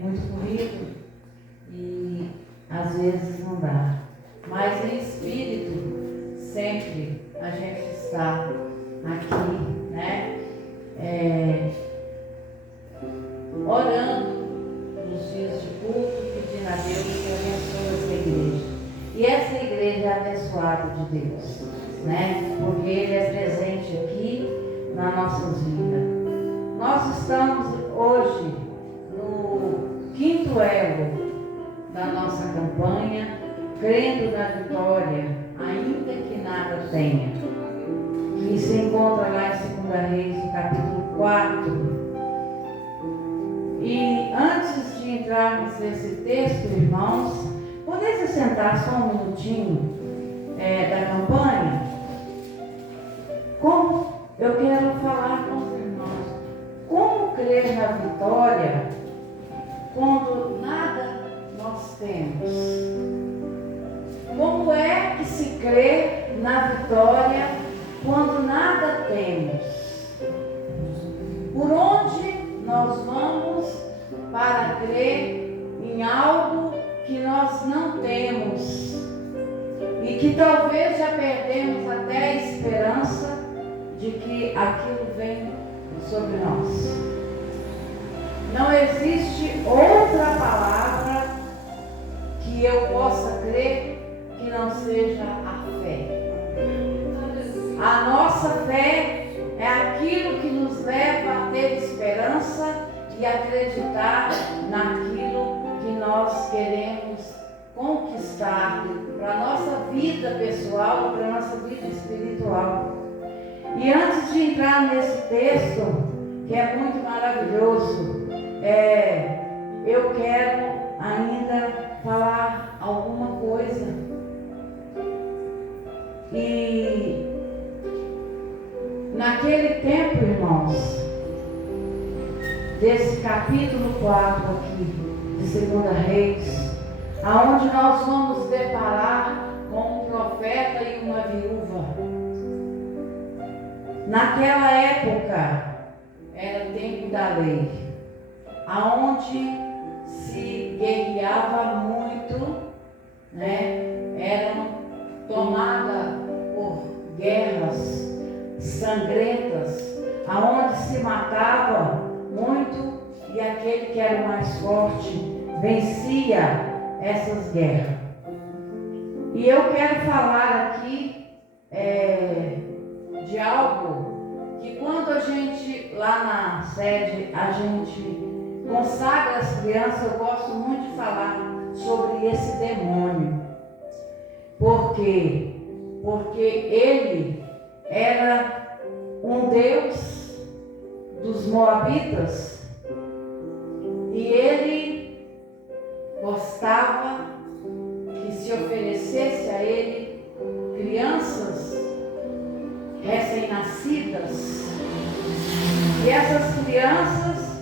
muito corrido e às vezes não dá. Mas em espírito, sempre a gente está aqui, né? Orando nos dias de culto, pedindo a Deus que abençoe essa igreja. E essa igreja é abençoada de Deus, né? Porque Ele é presente aqui nas nossas vidas. Nós estamos hoje no 5º elo da nossa campanha, crendo na vitória, ainda que nada tenha, que se encontra lá em 2 Reis, no capítulo 4. E antes de entrarmos nesse texto, irmãos, poder se sentar só um minutinho da campanha? Como eu quero falar com os irmãos, como crer na vitória quando nada nós temos? Como é que se crê na vitória quando nada temos? Por onde nós vamos para crer em algo que nós não temos e que talvez já perdemos até a esperança de que aquilo vem sobre nós? Não existe outra palavra que eu possa crer que não seja a fé. A nossa fé é aquilo que nos leva a ter esperança e acreditar naquilo que nós queremos conquistar para a nossa vida pessoal, para a nossa vida espiritual. E antes de entrar nesse texto, que é muito maravilhoso, eu quero ainda falar alguma coisa. E naquele tempo, irmãos, desse capítulo 4 aqui, de 2 Reis, aonde nós vamos deparar com um profeta e uma viúva. Naquela época, era o tempo da lei, aonde se guerreava muito, né? Eram tomadas por guerras sangrentas, aonde se matava muito e aquele que era o mais forte vencia essas guerras. E eu quero falar aqui de algo que quando a gente, lá na sede, a gente consagra as crianças, eu gosto muito de falar sobre esse demônio. Por quê? Porque ele era um deus dos moabitas e ele gostava que se oferecesse a ele crianças recém-nascidas, e essas crianças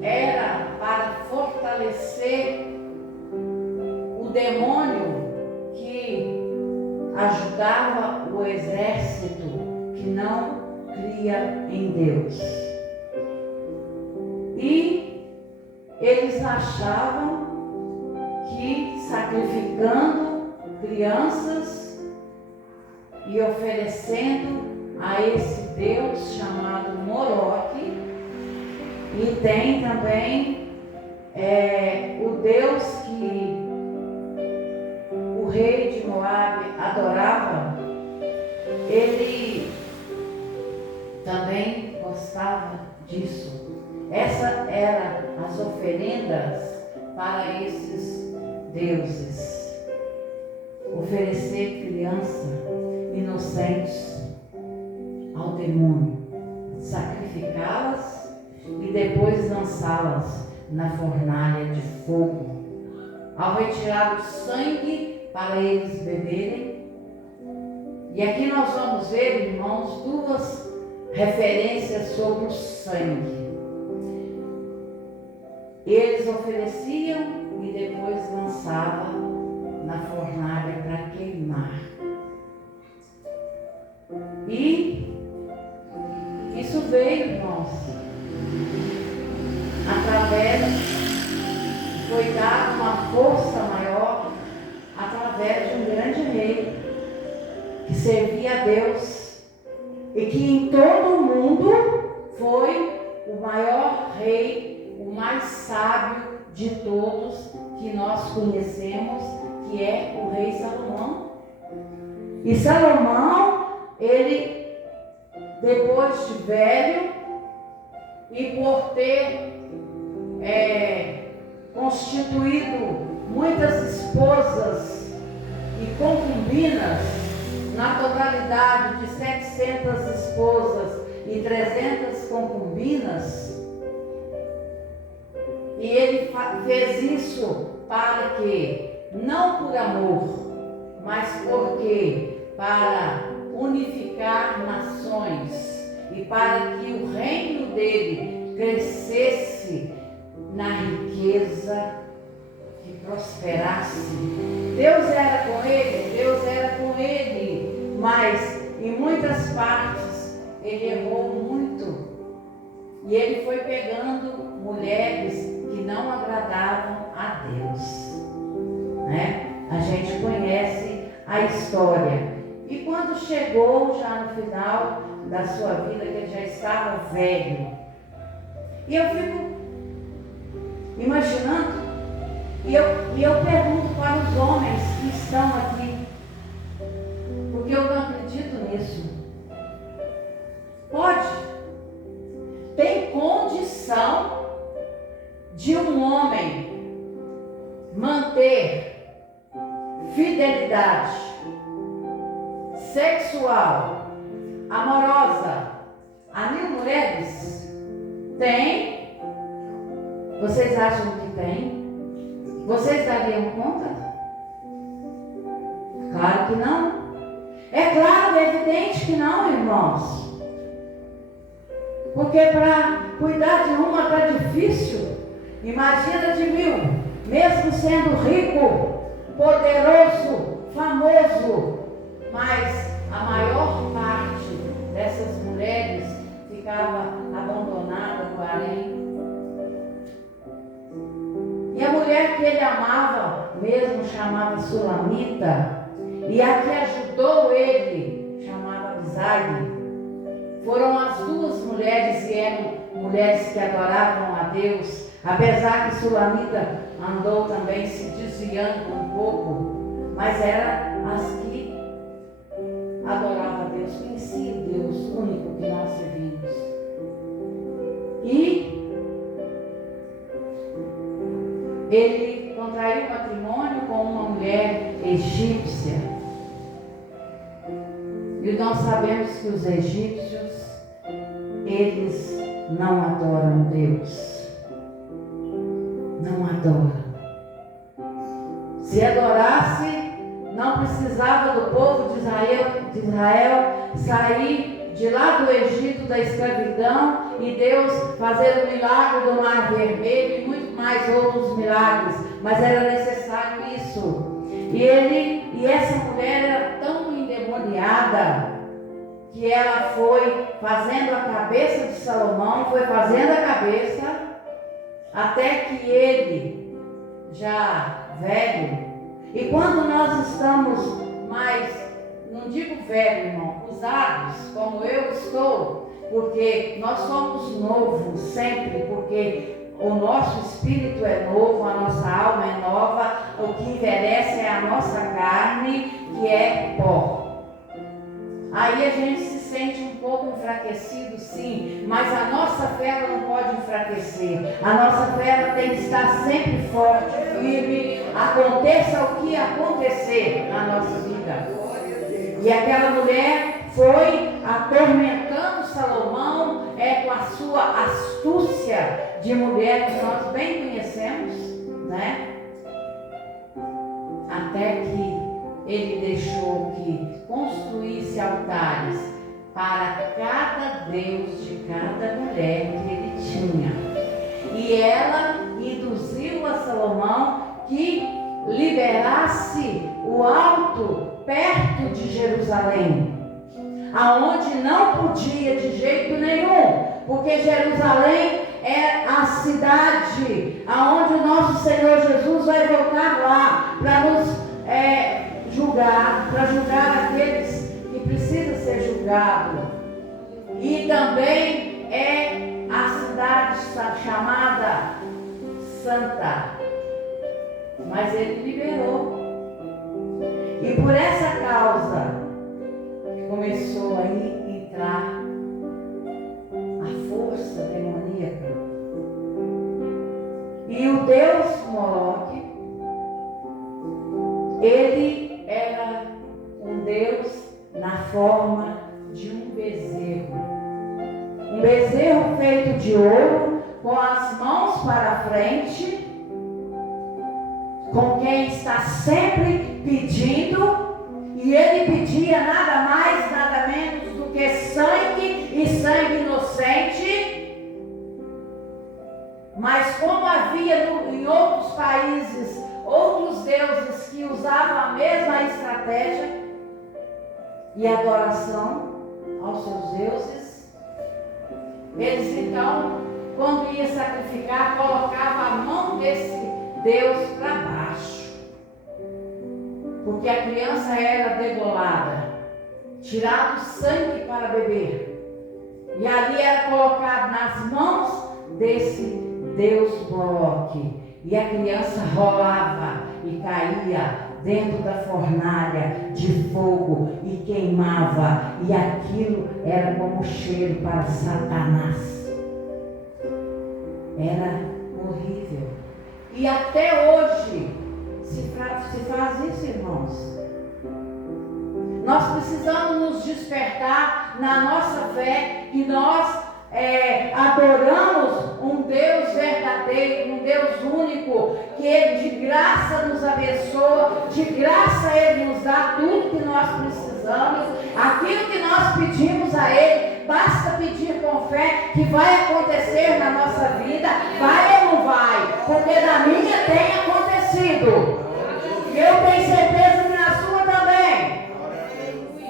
era para fortalecer o demônio que ajudava o exército que não cria em Deus. E eles achavam que sacrificando crianças e oferecendo a esse Deus chamado Moloque, e tem também o Deus que o rei de Moabe adorava, ele também gostava disso. Essas eram as oferendas para esses deuses. Oferecer crianças inocentes ao demônio, sacrificá-las e depois lançá-las na fornalha de fogo. Ao retirar o sangue para eles beberem. E aqui nós vamos ver, irmãos, 2 referências sobre o sangue. Eles ofereciam e depois lançavam na fornalha para queimar. E isso veio, irmãos, foi dada uma força maior através de um grande rei que servia a Deus e que em todo o mundo foi o maior rei, o mais sábio de todos que nós conhecemos, que é o rei Salomão. E Salomão, ele, depois de velho, e por ter constituído muitas esposas e concubinas, na totalidade de 700 esposas e 300 concubinas, e ele fez isso para que, não por amor, mas porque para unificar nações e para que o reino dele crescesse na riqueza, que prosperasse. Deus era com ele, mas em muitas partes ele errou muito. E ele foi pegando mulheres que não agradavam a Deus, né? A gente conhece a história. E quando chegou já no final da sua vida, que ele já estava velho, e eu fico imaginando, e eu pergunto para os homens que estão aqui, porque eu não acredito nisso. Pode? Tem condição de um homem manter fidelidade sexual, amorosa a 1000 mulheres? Tem? Vocês acham que tem? Vocês dariam conta? Claro que não. É claro, é evidente que não, irmãos. Porque para cuidar de uma está difícil. Imagina de 1000, mesmo sendo rico, poderoso, famoso. Mas a maior parte dessas mulheres ficava abandonada no harém. E a mulher que ele amava mesmo chamava Sulamita, e a que ajudou ele chamava Abisag. Foram as 2 mulheres que eram mulheres que adoravam a Deus, apesar que Sulamita andou também se desviando um pouco, mas eram as que adoravam a Deus, conheciam o Deus único que nós servimos. E ele contraiu matrimônio com uma mulher egípcia. E nós sabemos que os egípcios, eles não adoram Deus. Não adoram. Se adorasse, não precisava do povo de Israel sair de lá do Egito, da escravidão, e Deus fazer o milagre do Mar Vermelho e muito mais outros milagres. Mas era necessário isso. E essa mulher era tão endemoniada que ela foi fazendo a cabeça de Salomão, foi fazendo a cabeça, até que ele, já velho, e quando nós estamos mais, não digo velho, irmão, usados, como eu estou, porque nós somos novos sempre, porque o nosso espírito é novo, a nossa alma é nova, o que envelhece é a nossa carne, que é pó. Aí a gente se sente um pouco enfraquecido, sim, mas a nossa fé ela não pode enfraquecer. A nossa fé ela tem que estar sempre forte, firme, aconteça o que acontecer na nossa vida. E aquela mulher foi atormentando Salomão com a sua astúcia de mulher que nós bem conhecemos, né? Até que ele deixou que construísse altares para cada deus de cada mulher que ele tinha. E ela induziu a Salomão que liberasse o alto perto de Jerusalém, aonde não podia de jeito nenhum, porque Jerusalém é a cidade aonde o nosso Senhor Jesus vai voltar lá para nos julgar, para julgar aqueles que precisam ser julgados. E também é a cidade chamada Santa. Mas ele liberou. E por essa causa começou a entrar a força demoníaca. E o deus Moloque, ele era um deus na forma de um bezerro. Um bezerro feito de ouro, com as mãos para frente, com quem está sempre pedindo, e ele pedia nada mais, nada menos do que sangue e sangue inocente. Mas como havia em outros países outros deuses que usavam a mesma estratégia e adoração aos seus deuses, eles então, quando ia sacrificar, colocavam a mão desse Deus para baixo, porque a criança era degolada, tirado sangue para beber, e ali era colocado nas mãos desse Deus Moloque, e a criança rolava e caía dentro da fornalha de fogo e queimava, e aquilo era como cheiro para Satanás. Era horrível. E até hoje se faz isso, irmãos. Nós precisamos nos despertar na nossa fé, que nós adoramos um Deus verdadeiro, um Deus único, que Ele de graça nos abençoa, de graça Ele nos dá tudo que nós precisamos, aquilo que nós pedimos a Ele, basta pedir com fé que vai acontecer na nossa vida, vai ou não vai, porque na minha tem acontecido, e eu tenho certeza que na sua também,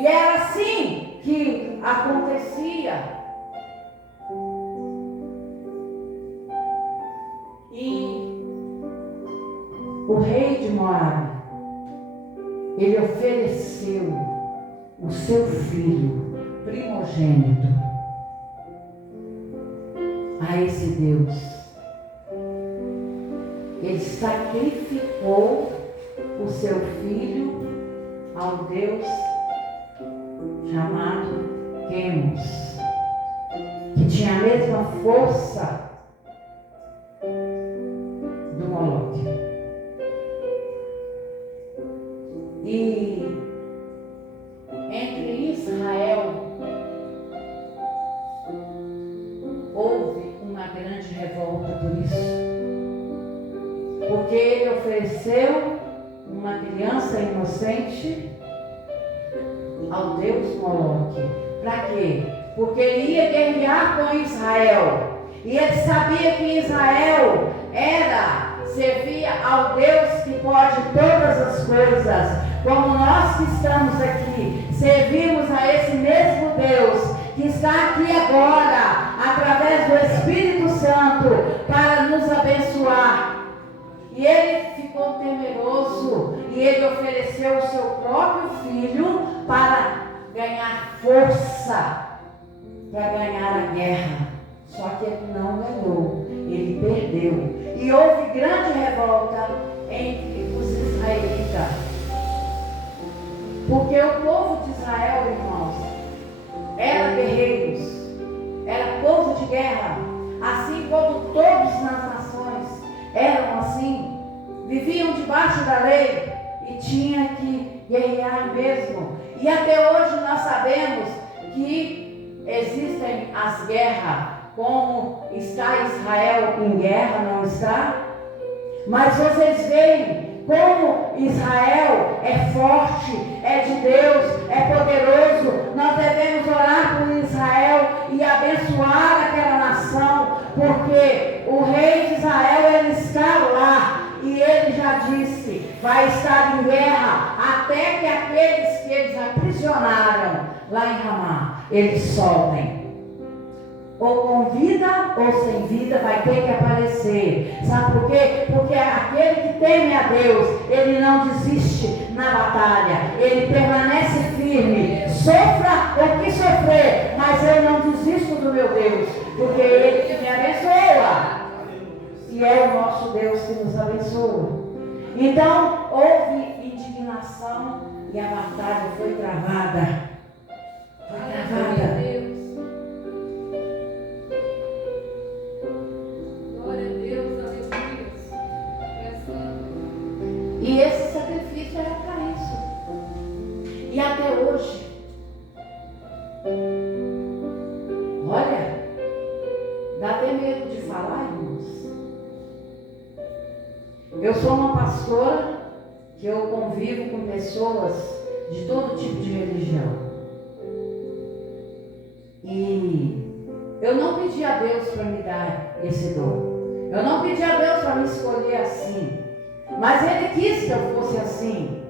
e era assim que acontecia. E o rei de Moabe, ele ofereceu o seu filho primogênito a esse Deus. Ele sacrificou o seu filho ao Deus chamado Quemos, que tinha a mesma força do Moloque. E entre Israel houve uma grande revolta por isso, porque ele ofereceu uma criança inocente ao Deus Moloque. Para quê? Porque ele ia guerrear com Israel, e ele sabia que Israel servia ao Deus que pode todas as coisas, como nós que estamos aqui, servimos a esse mesmo Deus que está aqui agora, através do Espírito Santo, para nos abençoar. E ele ficou temeroso, e ele ofereceu o seu próprio filho para ganhar força, para ganhar a guerra. Só que ele não ganhou, ele perdeu. E houve grande revolta entre os israelitas. Porque o povo de Israel, irmãos, era guerreiros, era povo de guerra, assim como todos nas nações eram assim, viviam debaixo da lei e tinha que guerrear mesmo. E até hoje nós sabemos que existem as guerras, como está Israel em guerra, não está? Mas vocês veem como Israel é forte, é de Deus, é poderoso. Nós devemos orar por Israel e abençoar aquela nação, porque o rei de Israel, ele está lá, e ele já disse, vai estar em guerra, até que aqueles que eles aprisionaram lá em Ramá, eles soltem. ou com vida ou sem vida, vai ter que aparecer. Sabe por quê? Porque aquele que teme a Deus, ele não desiste na batalha, ele permanece firme. Sofra o que sofrer, mas eu não desisto do meu Deus, porque ele que me abençoa. E é o nosso Deus que nos abençoa. Então, houve indignação e a batalha foi travada. Foi travada. Glória a Deus, aleluia. E esse sacrifício era para isso. E até hoje, olha, dá até medo de falar, irmãos. Eu sou uma pastora que eu convivo com pessoas de todo tipo de religião. E eu não pedi a Deus para me dar esse dom. Eu não pedi a Deus para me escolher assim. Mas Ele quis que eu fosse assim.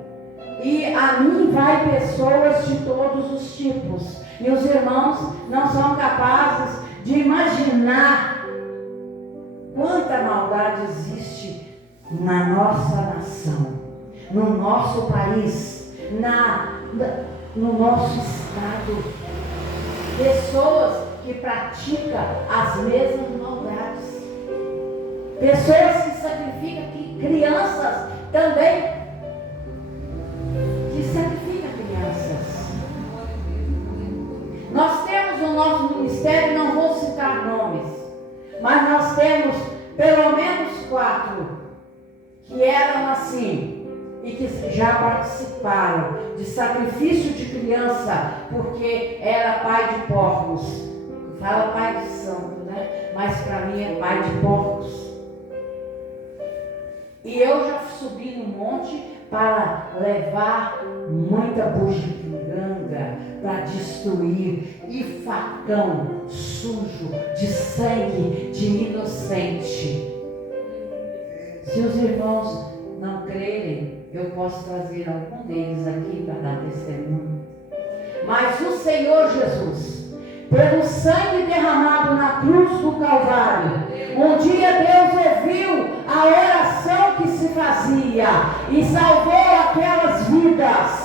E a mim vai pessoas de todos os tipos. E os irmãos não são capazes de imaginar quanta maldade existe na nossa nação, no nosso país, no nosso estado. Pessoas que praticam as mesmas maldades. Pessoas que sacrificam, que crianças também, que sacrificam crianças. Nós temos no nosso ministério, não vou citar nomes, mas nós temos pelo menos 4 que eram assim e que já participaram de sacrifício de criança, porque era pai de porcos. Fala pai de santo, né? Mas para mim é pai de porcos. E eu já subi no monte para levar muita bugiganga para destruir, e facão sujo de sangue de inocente. Se os irmãos não crerem, eu posso trazer algum deles aqui para dar testemunho. Mas o Senhor Jesus, pelo sangue derramado na cruz do Calvário, um dia Deus ouviu a oração que se fazia e salvou aquelas vidas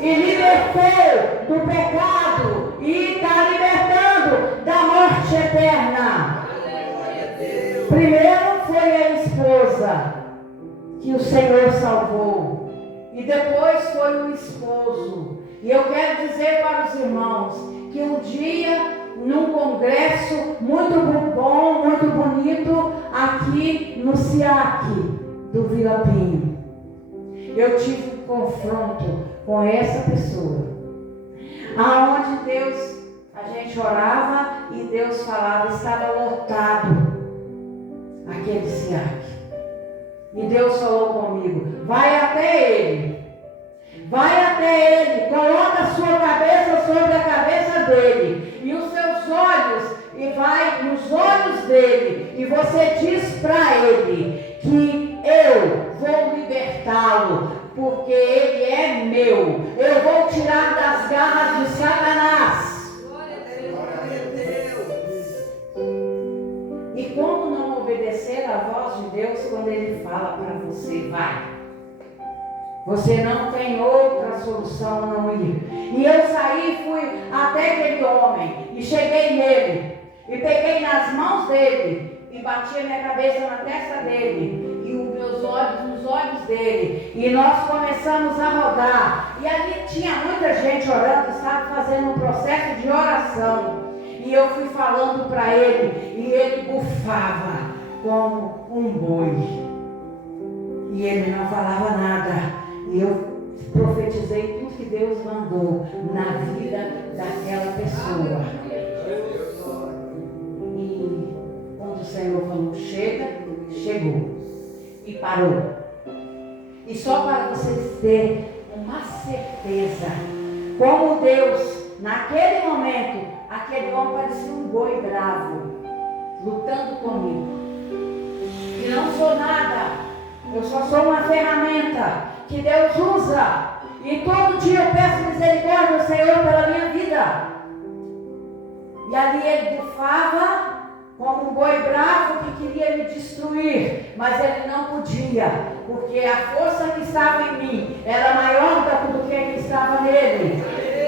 e libertou do pecado e está libertando da morte eterna. Primeiro foi a esposa que o Senhor salvou, e depois foi o esposo. E eu quero dizer para os irmãos que um dia, num congresso muito bom, muito bonito, aqui no SIAC do Vila Pinho, eu tive um confronto com essa pessoa, aonde Deus, a gente orava e Deus falava, estava lotado aquele SIAC. E Deus falou comigo, vai até ele, coloca a sua cabeça sobre a cabeça dele, e os seus olhos, e vai nos olhos dele, e você diz para ele que eu vou libertá-lo, porque ele é meu, eu vou tirar das garras de Satanás. E como não obedecer à voz de Deus quando Ele fala para você, vai? Você não tem outra solução a não ir. E eu saí, fui até aquele homem e cheguei nele e peguei nas mãos dele e bati a minha cabeça na testa dele e os meus olhos nos olhos dele, e nós começamos a rodar. E ali tinha muita gente orando, estava fazendo um processo de oração. E eu fui falando para ele, e ele bufava como um boi. E ele não falava nada. E eu profetizei tudo que Deus mandou na vida daquela pessoa. E quando o Senhor falou, chega, chegou. E parou. E só para vocês terem uma certeza, como Deus, naquele momento, aquele homem parecia um boi bravo, lutando comigo. E não sou nada, eu só sou uma ferramenta que Deus usa. E todo dia eu peço misericórdia ao Senhor pela minha vida. E ali ele bufava como um boi bravo que queria me destruir, mas ele não podia, porque a força que estava em mim era maior do que a que estava nele.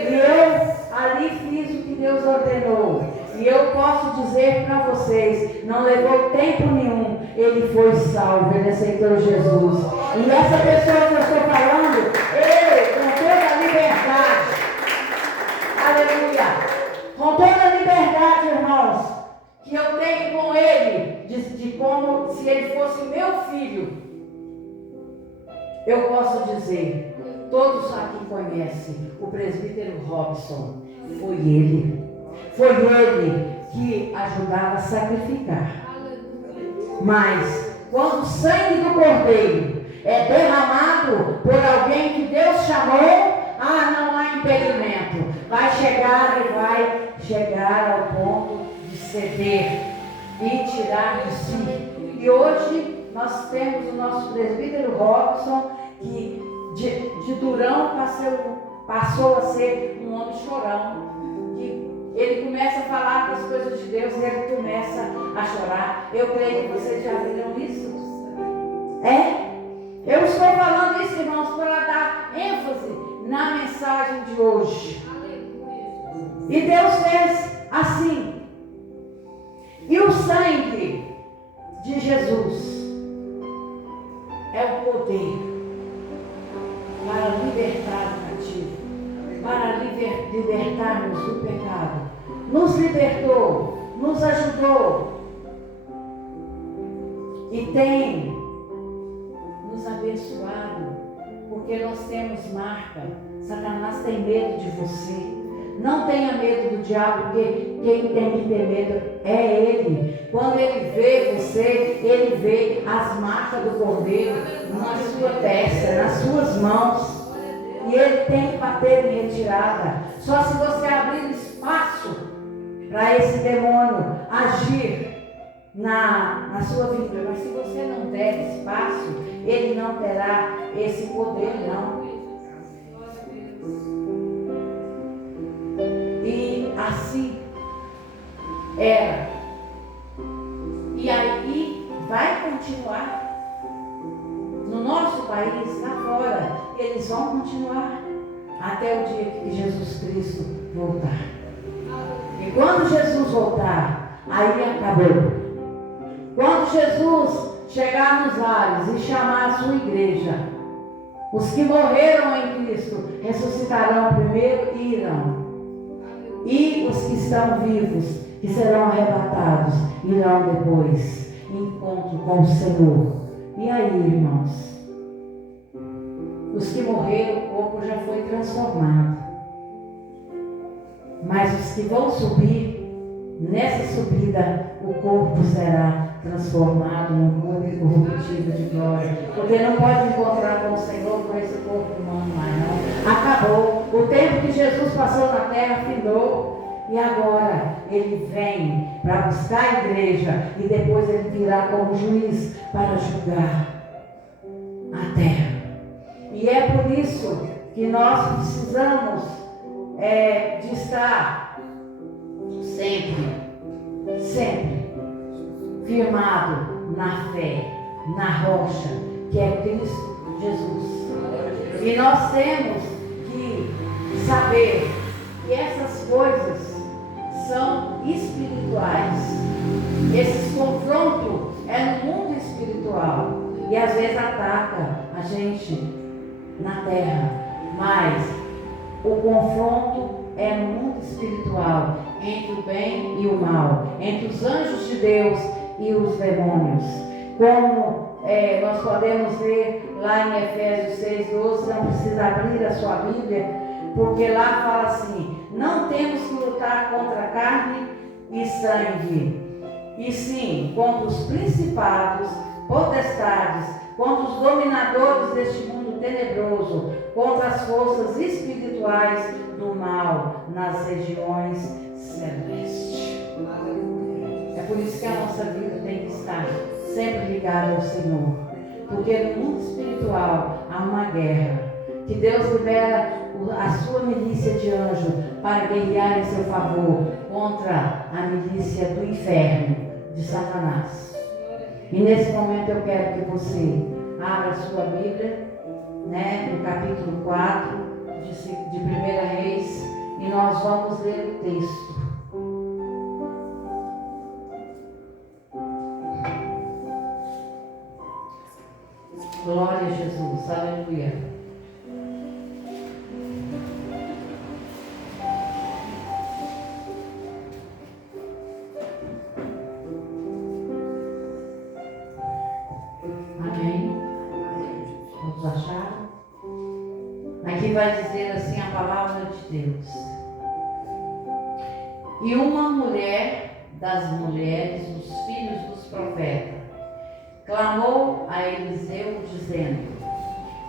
E eu ali fiz o que Deus ordenou. E eu posso dizer para vocês, não levou tempo nenhum, ele foi salvo, ele aceitou Jesus. E essa pessoa que eu estou falando, ele, com toda a liberdade, aleluia, com toda a liberdade, irmãos, que eu tenho com ele, de como se ele fosse meu filho, eu posso dizer, todos aqui conhecem o presbítero Robson, foi ele que ajudava a sacrificar. Mas quando o sangue do cordeiro é derramado por alguém que Deus chamou, não há impedimento. Vai chegar ao ponto de ceder e tirar de si. E hoje nós temos o nosso presbítero Robson, que de durão passou a ser um homem chorão. Ele começa a falar das coisas de Deus e ele começa a chorar. Eu creio que vocês já viram isso. Eu estou falando isso, irmãos, para dar ênfase na mensagem de hoje. E Deus fez assim. E o sangue de Jesus é o poder para libertar o cativo, para libertar-nos do pecado. Nos libertou, nos ajudou e tem nos abençoado, porque nós temos marca. Satanás tem medo de você. Não tenha medo do diabo, porque quem tem que ter medo é ele. Quando ele vê você, ele vê as marcas do cordeiro na sua testa, nas suas mãos. E ele tem que bater em retirada. Só se você abrir espaço para esse demônio agir na sua vida. Mas se você não der espaço, ele não terá esse poder, não. E assim era. E aí vai continuar. No nosso país, lá fora, eles vão continuar até o dia que Jesus Cristo voltar. E quando Jesus voltar, aí acabou. Quando Jesus chegar nos ares e chamar a sua igreja, os que morreram em Cristo ressuscitarão primeiro e irão. E os que estão vivos, que serão arrebatados, irão depois em encontro com o Senhor. E aí, irmãos? Os que morreram, o corpo já foi transformado. Mas os que vão subir, nessa subida, o corpo será transformado num corpo incorruptível de glória. Porque não pode encontrar com o Senhor com esse corpo humano mais não. Acabou. O tempo que Jesus passou na terra findou. E agora ele vem para buscar a igreja. E depois ele virá como juiz para julgar a terra. E é por isso que nós precisamos de estar sempre firmado na fé, na rocha, que é Cristo Jesus. E nós temos que saber que essas coisas são espirituais. Esse confronto é no mundo espiritual e às vezes ataca a gente na terra, mas o confronto é no mundo espiritual, entre o bem e o mal, entre os anjos de Deus e os demônios. Como nós podemos ver lá em Efésios 6:12, não precisa abrir a sua Bíblia, porque lá fala assim: não temos que lutar contra carne e sangue, e sim contra os principados, potestades, contra os dominadores deste mundo tenebroso, contra as forças espirituais do mal nas regiões celestes. É por isso que a nossa vida tem que estar sempre ligada ao Senhor, porque no mundo espiritual há uma guerra, que Deus libera a sua milícia de anjos para guerrear em seu favor. contra a milícia do inferno de Satanás. E nesse momento eu quero que você abra a sua Bíblia, né, no capítulo 4 de 1 Reis, e nós vamos ler o texto. Glória a Jesus, aleluia. Amém. Todos acharam? Aqui vai dizer assim a palavra de Deus. E uma mulher das mulheres dos filhos dos profetas clamou a Eliseu, dizendo: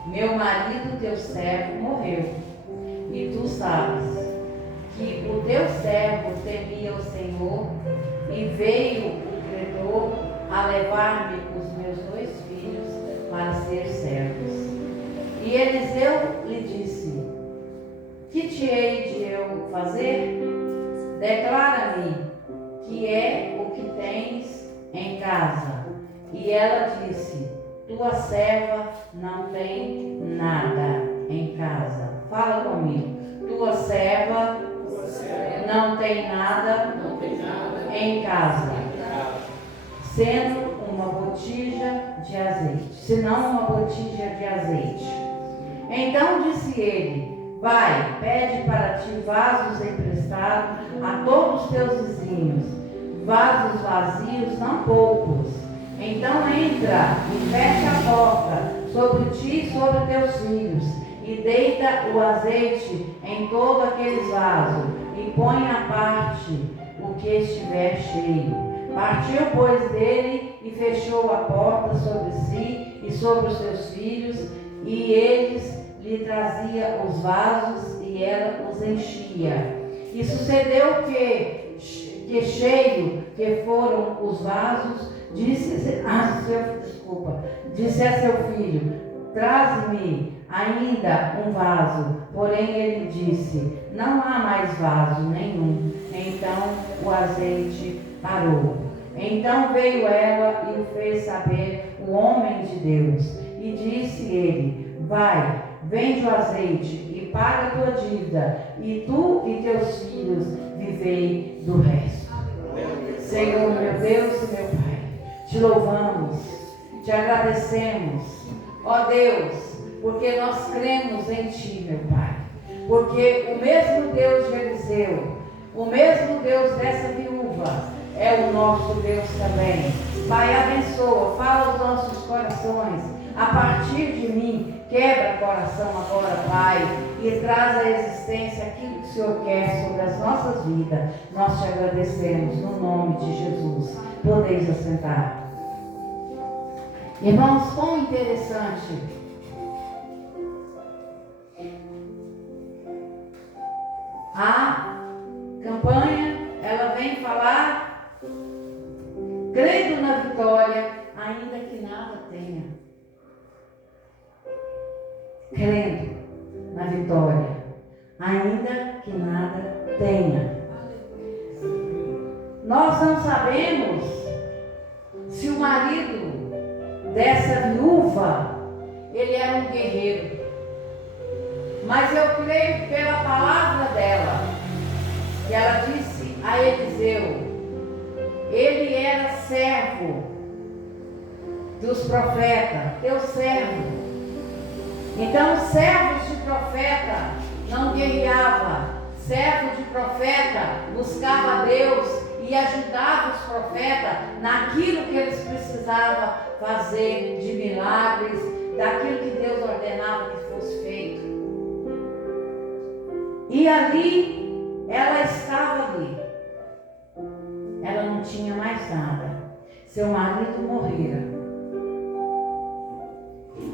meu marido, teu servo, morreu, e tu sabes que o teu servo temia o Senhor, e veio o credor a levar-me os meus 2 filhos para ser servos. E Eliseu lhe disse: que te hei de eu fazer? Declara-me que é o que tens em casa. E ela disse: tua serva não tem nada em casa. Fala comigo. Tua serva não tem nada em casa, sendo uma botija de azeite, senão uma botija de azeite. Então disse ele: vai, pede para ti vasos emprestados a todos os teus vizinhos, vasos vazios, não poucos. Então entra e fecha a porta sobre ti e sobre teus filhos, e deita o azeite em todo aqueles vasos, e põe à parte o que estiver cheio. Partiu, pois, dele e fechou a porta sobre si e sobre os seus filhos, e eles lhe traziam os vasos e ela os enchia. E sucedeu que cheio que foram os vasos, disse a seu filho: traze-me ainda um vaso. Porém ele disse: não há mais vaso nenhum. Então o azeite parou. Então veio ela e o fez saber o homem de Deus. E disse ele: vai, vende o azeite e paga a tua dívida, e tu e teus filhos vivei do resto. Senhor, meu Deus e meu Pai, te louvamos, te agradecemos, ó Deus, porque nós cremos em Ti, meu Pai. Porque o mesmo Deus de Eliseu, o mesmo Deus dessa viúva, é o nosso Deus também. Pai, abençoa, fala aos nossos corações, a partir de mim, quebra coração agora, Pai, e traz à existência aquilo que o Senhor quer sobre as nossas vidas. Nós te agradecemos no nome de Jesus. Podeis assentar. Irmãos, quão interessante. A campanha, ela vem falar, crendo na vitória, ainda que nada tenha. Crendo na vitória, ainda que nada tenha. Nós não sabemos se o marido dessa viúva, ele era um guerreiro. Mas eu creio pela palavra dela, que ela disse a Eliseu, ele era servo dos profetas, teu servo. Então, servos de profeta não guerreava, servo de profeta buscava Deus e ajudava os profetas naquilo que eles precisavam fazer de milagres, daquilo que Deus ordenava que fosse feito. E ali, ela estava ali. Ela não tinha mais nada. Seu marido morrera.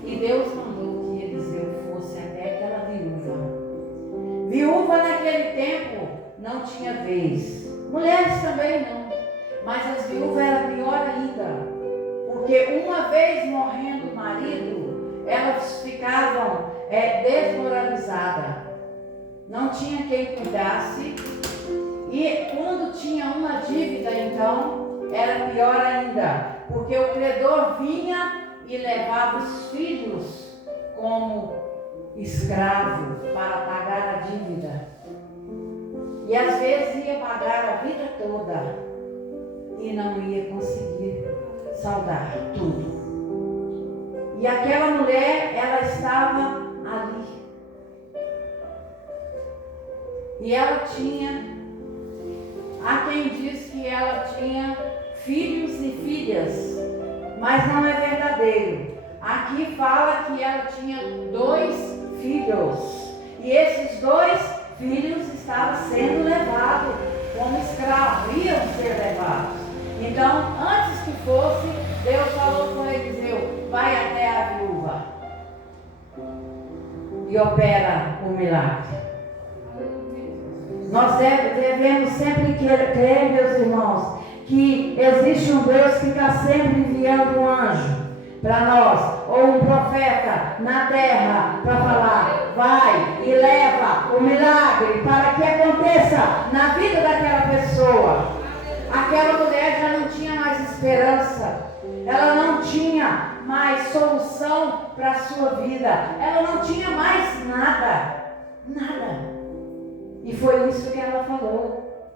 E Deus mandou que Eliseu fosse até aquela viúva. Viúva naquele tempo não tinha vez. Mulheres também não. Mas as viúvas eram pior ainda. Porque uma vez morrendo o marido, elas ficavam desmoralizadas. Não tinha quem cuidasse. E quando tinha uma dívida, então, era pior ainda, porque o credor vinha e levava os filhos como escravo para pagar a dívida. E às vezes ia pagar a vida toda e não ia conseguir saldar tudo. E aquela mulher, ela estava ali. E ela tinha, há quem diz que ela tinha filhos e filhas, mas não é verdadeiro. Aqui fala que ela tinha 2 filhos. E esses 2 filhos estavam sendo levados como escravos, iam ser levados. Então, antes que fosse, Deus falou com Eliseu: vai até a viúva e opera o milagre. Nós devemos sempre crer, meus irmãos, que existe um Deus que está sempre enviando um anjo para nós, ou um profeta na terra, para falar: vai e leva o milagre para que aconteça na vida daquela pessoa. Aquela mulher já não tinha mais esperança, ela não tinha mais solução para a sua vida, ela não tinha mais nada. E foi isso que ela falou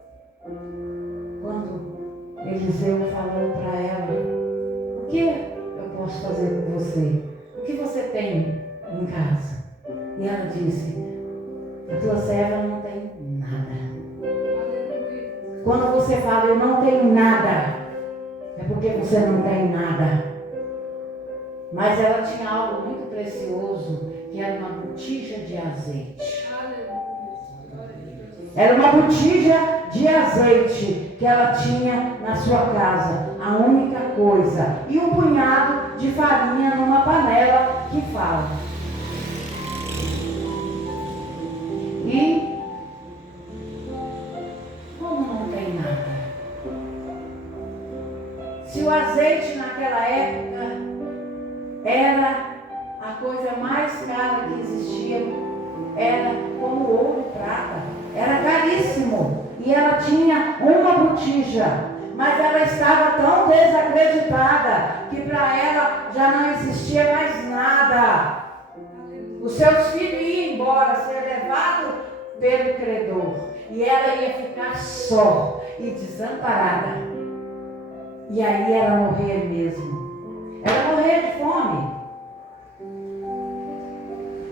quando Eliseu falou para ela: o que eu posso fazer por você? O que você tem em casa? E ela disse: a tua serva não tem nada. Quando você fala eu não tenho nada, é porque você não tem nada. Mas ela tinha algo muito precioso, que era uma botija de azeite. Era uma botija de azeite que ela tinha na sua casa, a única coisa. E um punhado de farinha numa panela que fala. E como não tem nada? Se o azeite naquela época era a coisa mais cara que existia, era como ouro e prata, era caríssimo, e ela tinha uma botija, mas ela estava tão desacreditada que para ela já não existia mais nada. Os seus filhos iam embora, ser levados pelo credor, e ela ia ficar só e desamparada, e aí ela morrer mesmo, ela morrer de fome.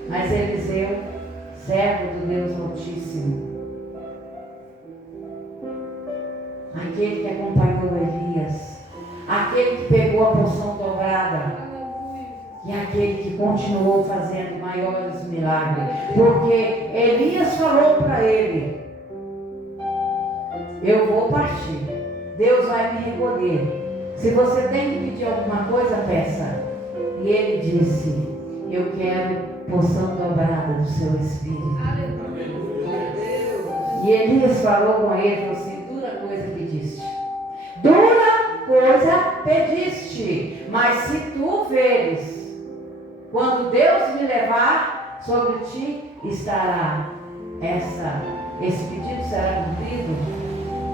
Mas Eliseu, servo do Deus Altíssimo, aquele que acompanhou Elias, aquele que pegou a porção dobrada, e aquele que continuou fazendo maiores milagres, porque Elias falou para ele: eu vou partir, Deus vai me recolher, se você tem que pedir alguma coisa, peça. E ele disse: eu quero porção dobrada do seu espírito. E Elias falou com ele, falou assim: dura coisa pediste, dura coisa pediste, mas se tu veres, quando Deus me levar, sobre ti estará esse pedido será cumprido.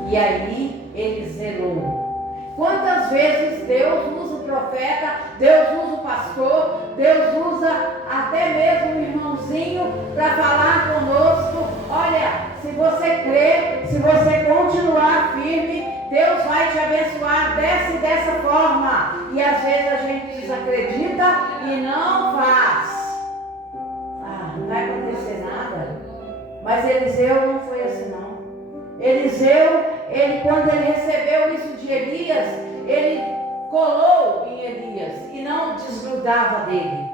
E aí ele zelou. Quantas vezes Deus usa o profeta, Deus usa o pastor, Deus usa até mesmo um irmãozinho para falar conosco: olha, se você crer, se você continuar firme, Deus vai te abençoar dessa e dessa forma. E às vezes a gente desacredita e não faz. Não vai acontecer nada. Mas Eliseu não foi assim não. Eliseu, quando ele recebeu isso de Elias, ele colou em Elias e não desgrudava dele.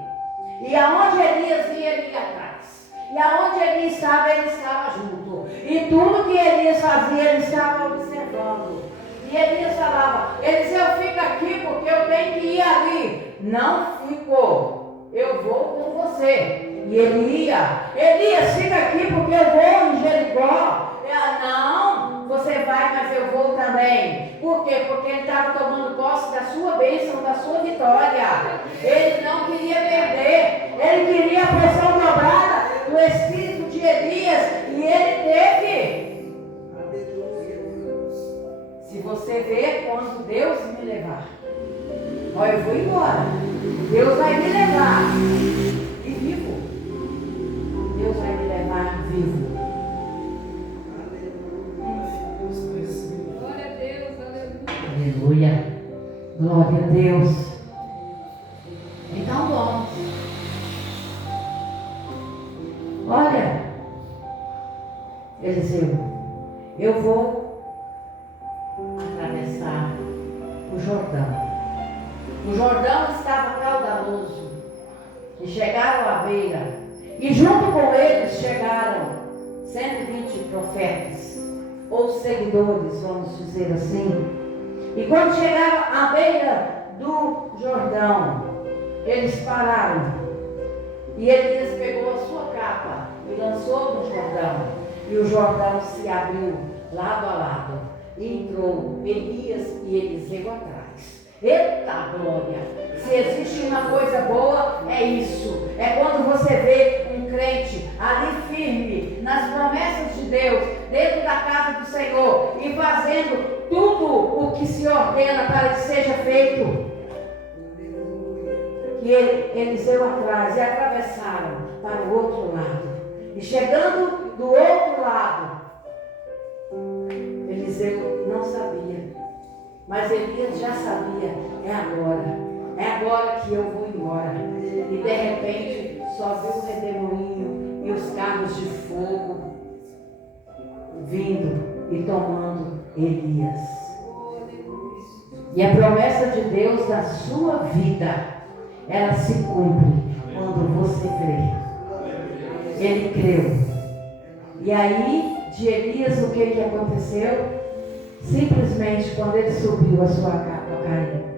E aonde Elias ia, ele ia atrás. E aonde ele estava junto. E tudo que Elias fazia, ele estava observando. E Elias falava: Eliseu, fica aqui porque eu tenho que ir ali. Não ficou, eu vou com você. E ele ia: Elias, fica aqui porque eu vou em Jericó. Não, você vai, mas eu vou também. Por quê? Porque ele estava tomando posse da sua bênção, da sua vitória. Ele não queria perder. Ele queria a porção dobrada do espírito de Elias. E ele teve. embora. Deus vai me levar. E vivo. Deus vai me levar vivo. Glória a Deus, aleluia. Aleluia. Glória a Deus. Então vamos. Olha, Eliseu, eu vou atravessar o Jordão. O Jordão estava caudaloso. E chegaram à beira. E junto com eles chegaram 120 profetas, ou seguidores, vamos dizer assim. E quando chegaram à beira do Jordão, eles pararam. E Elias pegou a sua capa e lançou no Jordão. E o Jordão se abriu lado a lado. E entrou Elias e Eliseu atrás. Eita glória! Se existe uma coisa boa, é isso. É quando você vê um crente ali firme nas promessas de Deus, dentro da casa do Senhor, e fazendo tudo o que se ordena para que seja feito. E Eliseu atrás, e atravessaram para o outro lado. E chegando do outro lado, Eliseu não sabia, mas Elias já sabia. É agora que eu vou embora. E de repente só viu o redemoinho e os carros de fogo vindo e tomando Elias. E a promessa de Deus na sua vida, ela se cumpre quando você crê. Ele creu. E aí, de Elias, o que aconteceu? Simplesmente, quando ele subiu, a sua capa caiu.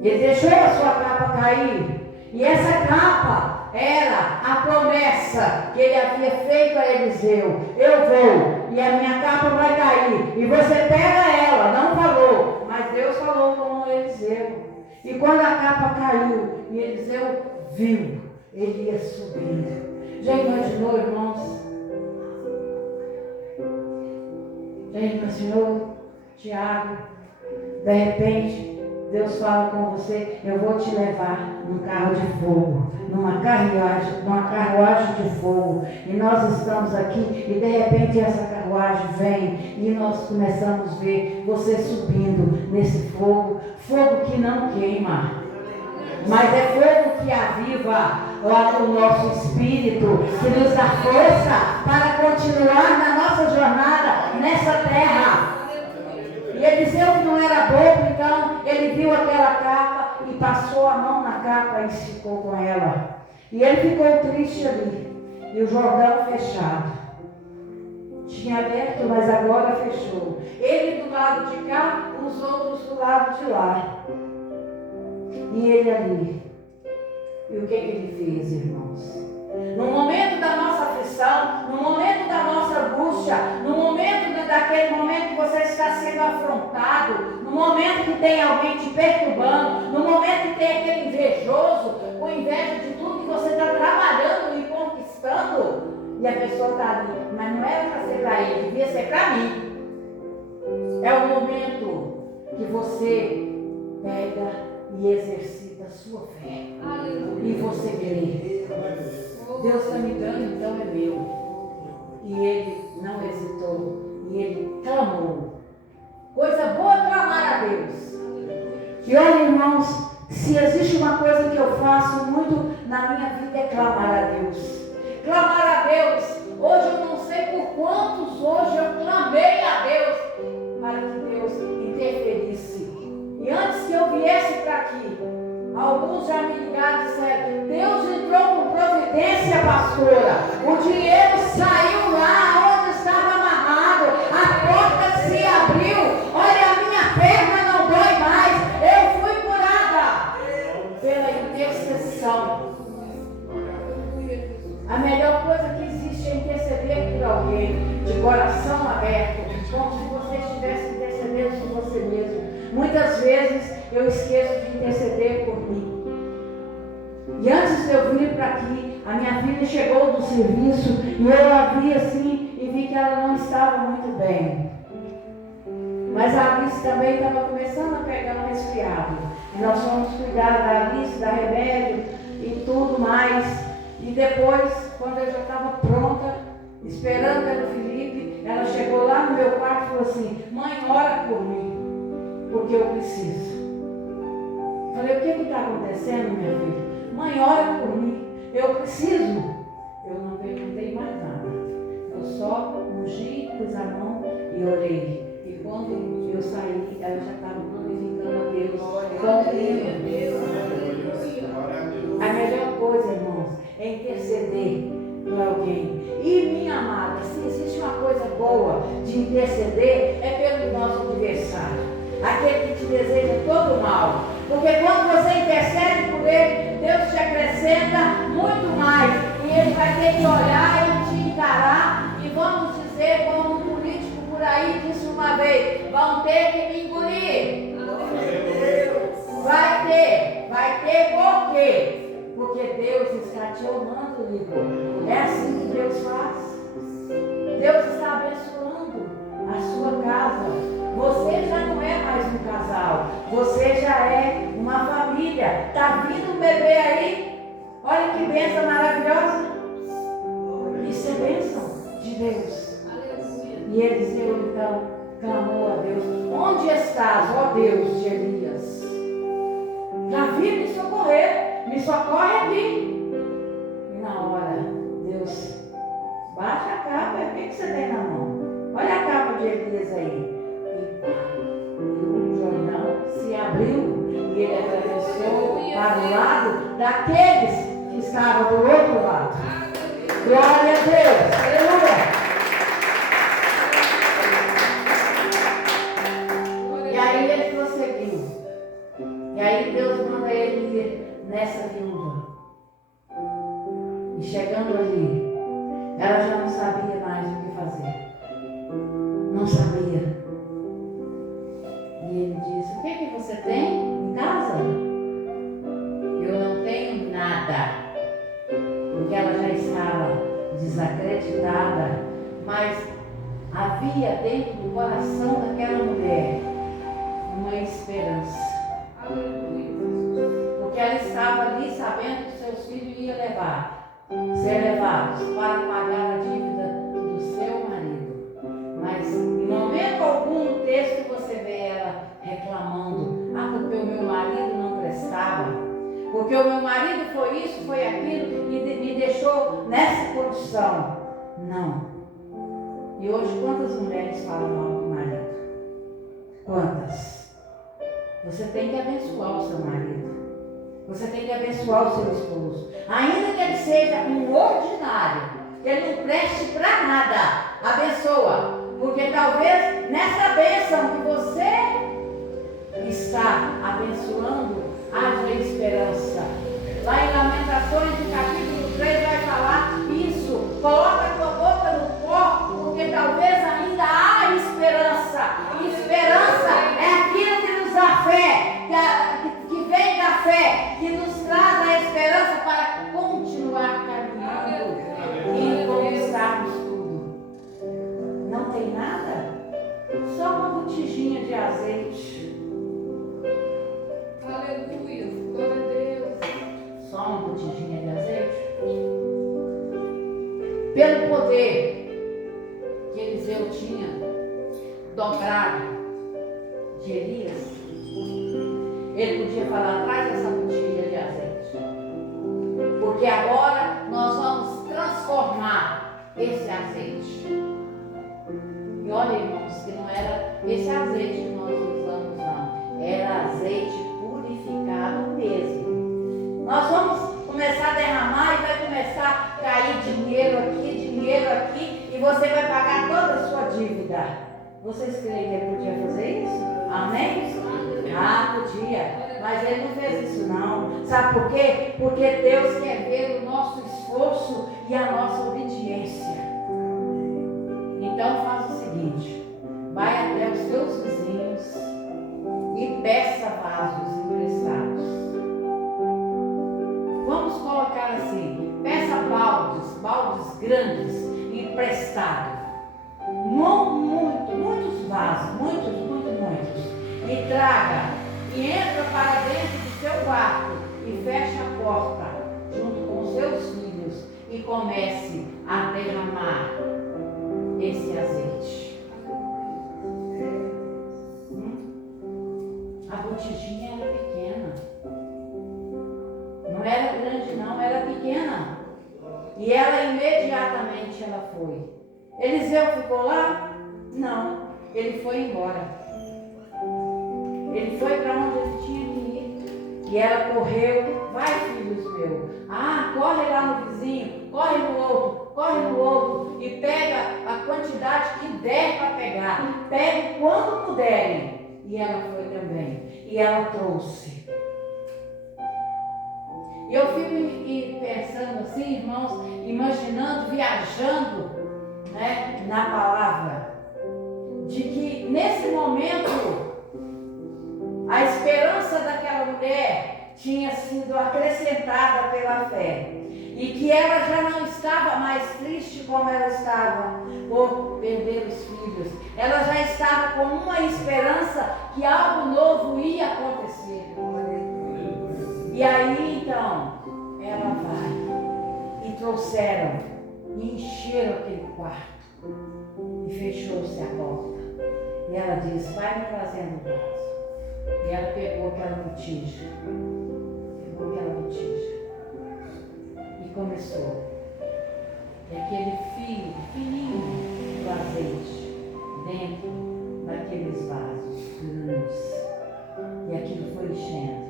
Ele deixou a sua capa cair. E essa capa era a promessa que ele havia feito a Eliseu. Eu vou, e a minha capa vai cair. E você pega ela. Não falou, mas Deus falou com Eliseu. E quando a capa caiu, e Eliseu viu Elias subindo. Já imaginou, irmãos? Já imaginou, Tiago? De repente, Deus fala com você: eu vou te levar num carro de fogo, numa carruagem de fogo. E nós estamos aqui, e de repente essa carruagem vem, e nós começamos a ver você subindo nesse fogo. Fogo que não queima, mas é fogo que aviva o nosso espírito, que nos dá força para continuar na nossa jornada nessa terra. E Eliseu, que não era bobo, então ele viu aquela capa e passou a mão na capa e ficou com ela. E ele ficou triste ali. E o Jordão fechado. Tinha aberto, mas agora fechou. Ele do lado de cá, os outros do lado de lá. E ele ali. E o que ele fez, irmãos? No momento da nossa aflição, no momento da nossa angústia, no momento daquele momento que você está sendo afrontado, no momento que tem alguém te perturbando, no momento que tem aquele invejoso, com inveja de tudo que você está trabalhando e conquistando, e a pessoa está ali, mas não era para ser para ele, devia ser para mim. É o momento que você pega e exercita a sua fé. Aleluia. E você crê. Deus está me dando, então é meu. E ele não hesitou. E ele clamou. Coisa boa clamar a Deus. E olha, irmãos, se existe uma coisa que eu faço muito na minha vida, é clamar a Deus. Clamar a Deus. Hoje eu não sei por quantos hoje eu clamei a Deus para que Deus interferisse. E antes que eu viesse para aqui, alguns já me ligaram e disseram: Deus entrou com providência, pastora. O dinheiro saiu lá onde estava amarrado. A porta se abriu. Olha, a minha perna não dói mais. Eu fui curada pela intercessão. A melhor coisa que existe é interceder por alguém de coração aberto, como se você estivesse intercedendo por você mesmo. Muitas vezes eu esqueço de interceder por mim. E antes de eu vir para aqui, a minha filha chegou do serviço e eu a vi assim e vi que ela não estava muito bem. Mas a Alice também estava começando a pegar um resfriado. E nós fomos cuidar da Alice, da remédio e tudo mais. E depois, quando eu já estava pronta, esperando pelo Felipe, ela chegou lá no meu quarto e falou assim: mãe, ora por mim, porque eu preciso. Falei: o que está acontecendo, minha filha? Mãe, ora por mim, eu preciso. Eu não perguntei mais nada. Eu só ungi, pus a mão e orei. E quando eu saí, ela já estava glorificando a Deus. A melhor coisa, irmãos, é interceder por alguém. E minha amada, se existe uma coisa boa de interceder, é pelo nosso adversário, aquele que te deseja todo mal. Porque quando você intercede por ele, Deus te acrescenta muito mais. E ele vai ter que olhar e te encarar. E vamos dizer, como um político por aí disse uma vez: vão ter que me engolir. Vai ter por quê? Porque Deus está te honrando, Igor. É assim que Deus faz. Deus está abençoando a sua casa. Você já não é mais um casal, você já é uma família. Está vindo um bebê aí. Olha que bênção maravilhosa. Isso é bênção de Deus. E Eliseu então clamou a Deus: onde estás, ó Deus de Elias? Davi, me socorrer, me socorre aqui. E na hora, Deus baixa a capa. O que você tem na mão? Olha a capa de Elias aí. E o Jordão se abriu e ele atravessou para o lado daqueles que estavam do outro lado. Glória a Deus, aleluia. E aí ele prosseguiu. E aí Deus manda ele ir nessa viúva. E chegando ali, ela já não sabia mais o que fazer. Não sabia. E ele disse: o que você tem em casa? Eu não tenho nada. Porque ela já estava desacreditada. Mas havia dentro do coração daquela mulher uma esperança. Porque ela estava ali sabendo que seus filhos iam ser levados para pagar a dívida do seu marido. Mas em momento algum no texto você vê ela reclamando: porque o meu marido não prestava, porque o meu marido foi isso, foi aquilo e me deixou nessa condição. Não. E hoje quantas mulheres falam mal do marido? Quantas? Você tem que abençoar o seu marido. Você tem que abençoar o seu esposo. Ainda que ele seja um ordinário, que ele não preste para nada, abençoa. Porque talvez nessa bênção que você está abençoando, haja esperança. Lá em Lamentações, no capítulo 3, vai falar isso. Coloca a tua boca no pó, porque talvez ainda há esperança. Esperança é aquilo que nos dá fé, que vem da fé, que nos traz a esperança para continuar caminhando e conquistarmos tudo. Não tem nada? Só uma botijinha de azeite. Aleluia, glória a Deus. Só uma botijinha de azeite. Pelo poder que Eliseu tinha dobrado de Elias, ele podia falar: traz essa botija de azeite, porque agora nós vamos transformar esse azeite. E olha, irmãos, que não era esse azeite que nós usamos, não. Era azeite purificado mesmo. Nós vamos começar a derramar e vai começar a cair dinheiro aqui, e você vai pagar toda a sua dívida. Vocês creem que ele podia fazer isso? Amém? Podia. Mas ele não fez isso não. Sabe por quê? Porque Deus quer ver o nosso esforço e a nossa obediência. Então faz o seguinte: vai até os seus vizinhos e peça vasos emprestados. Vamos colocar assim: peça baldes grandes emprestados. Muitos vasos, muitos. E traga. e entra para dentro do seu quarto e fecha a porta junto com seus filhos e comece a derramar esse azeite. A botijinha era pequena. Não era grande não, era pequena. E ela imediatamente ela foi. Eliseu ficou lá? Não, ele foi embora. Ele foi para onde ele tinha que ir. E ela correu, vai filhos meus. Corre lá no vizinho, corre no outro. E pega a quantidade que der para pegar. Pegue quando puderem. E ela foi também. E ela trouxe. E eu fico pensando assim, irmãos, imaginando, viajando, né, na palavra, de que nesse momento a esperança daquela mulher tinha sido acrescentada pela fé. E que ela já não estava mais triste como ela estava por perder os filhos. Ela já estava com uma esperança que algo novo ia acontecer. E aí então, ela vai e trouxeram e encheram aquele quarto e fechou-se a porta. E ela disse, vai me trazendo vaso. E ela pegou aquela botija. E começou. E aquele fio fininho do azeite dentro daqueles vasos grandes. E aquilo foi enchendo.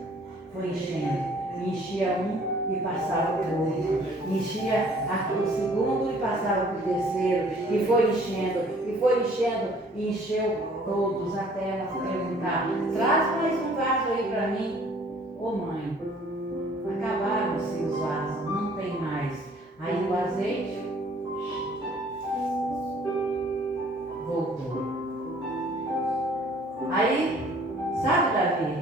E enchia um e passava o outro. Enchia o segundo e passava para o terceiro. E foi enchendo. E encheu todos até ela perguntar, traz mais um vaso aí para mim. Ô mãe, acabaram-se os vasos, não tem mais. Aí o azeite voltou. Aí, sabe, Davi?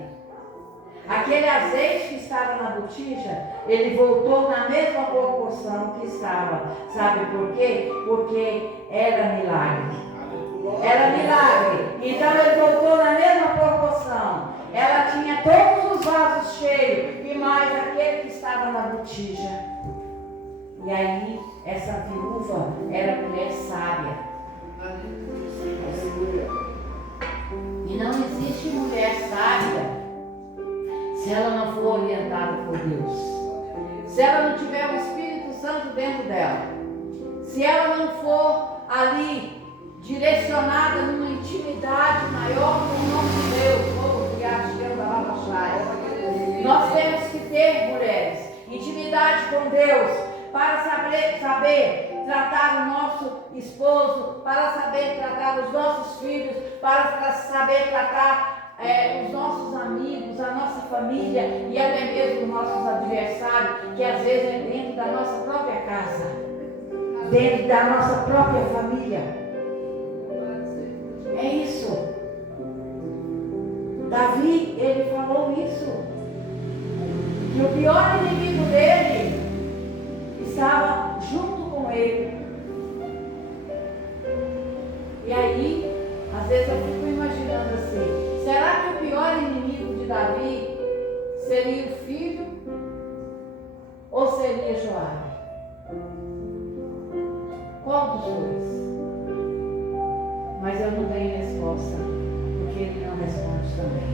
Aquele azeite que estava na botija, ele voltou na mesma proporção que estava. Sabe por quê? Porque era milagre. Então ele voltou na mesma proporção. Ela tinha todos os vasos cheios e mais aquele que estava na botija. E aí, essa viúva era mulher sábia. E não existe mulher sábia se ela não for orientada por Deus. Se ela não tiver o Espírito Santo dentro dela. Se ela não for ali direcionada numa intimidade maior com o nome de Deus. Nós temos que ter, mulheres, intimidade com Deus para saber tratar o nosso esposo, para saber tratar os nossos filhos, para saber tratar os nossos amigos, a nossa família e até mesmo os nossos adversários, que às vezes é dentro da nossa própria casa, dentro da nossa própria família. É isso. Davi, ele falou isso. Que o pior inimigo dele estava junto com ele. E aí, às vezes eu fico imaginando assim, será que o pior inimigo de Davi seria o filho ou seria Joabe? Qual dos dois? Mas eu não tenho resposta, porque ele não responde também.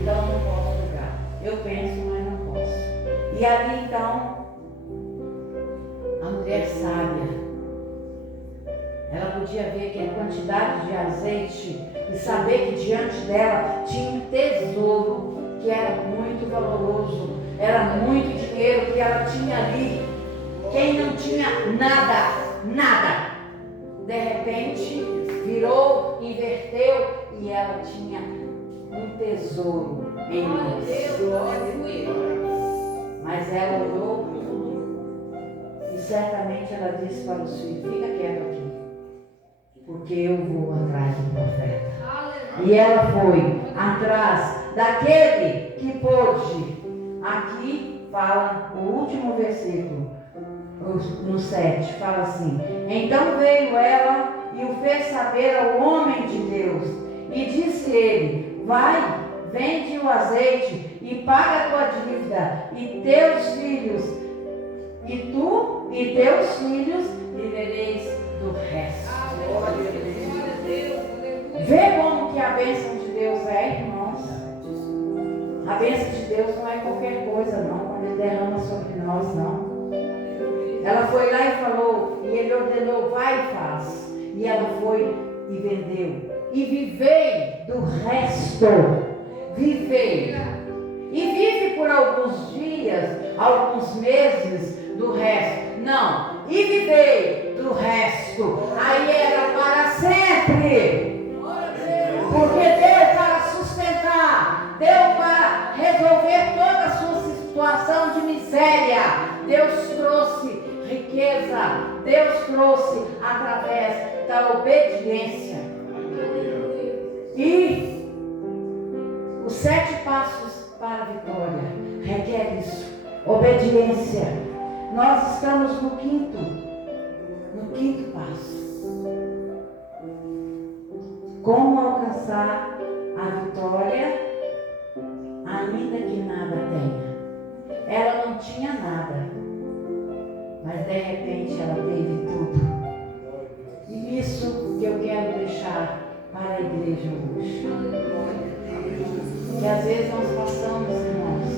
Então eu não posso julgar. Eu penso, mas não posso. E ali então, a mulher sábia, ela podia ver aquela quantidade de azeite e saber que diante dela tinha um tesouro que era muito valoroso, era muito dinheiro que ela tinha ali. Quem não tinha nada, de repente virou, inverteu e ela tinha um tesouro em mãos. Mas ela olhou e certamente ela disse para os filhos, fica quieto aqui, porque eu vou atrás do profeta. E ela foi atrás daquele que pôde. Aqui fala o último versículo, no 7, fala assim: então veio ela e o fez saber ao homem de Deus, e disse ele: vai, vende o azeite e paga a tua dívida, e teus filhos, e tu e teus filhos vivereis do resto. Vê como que a bênção de Deus é, irmãos. A bênção de Deus não é qualquer coisa, não, quando Ele derrama sobre nós, não. Ela foi lá e falou, e Ele ordenou, vai e faz. E ela foi e vendeu. E vivei do resto. Vivei. E vive por alguns dias, alguns meses do resto. Não. E vivei do resto. Aí era para sempre. Porque deu para sustentar. Deu para resolver toda a sua situação de miséria. Deus trouxe riqueza. Deus trouxe através da obediência. E os 7 passos para a vitória requer isso, obediência. Nós estamos no quinto passo. Como alcançar a vitória, ainda que nada tenha. Ela não tinha nada, mas de repente ela teve tudo. E isso que eu quero deixar para a igreja hoje. Que às vezes nós passamos, irmãos,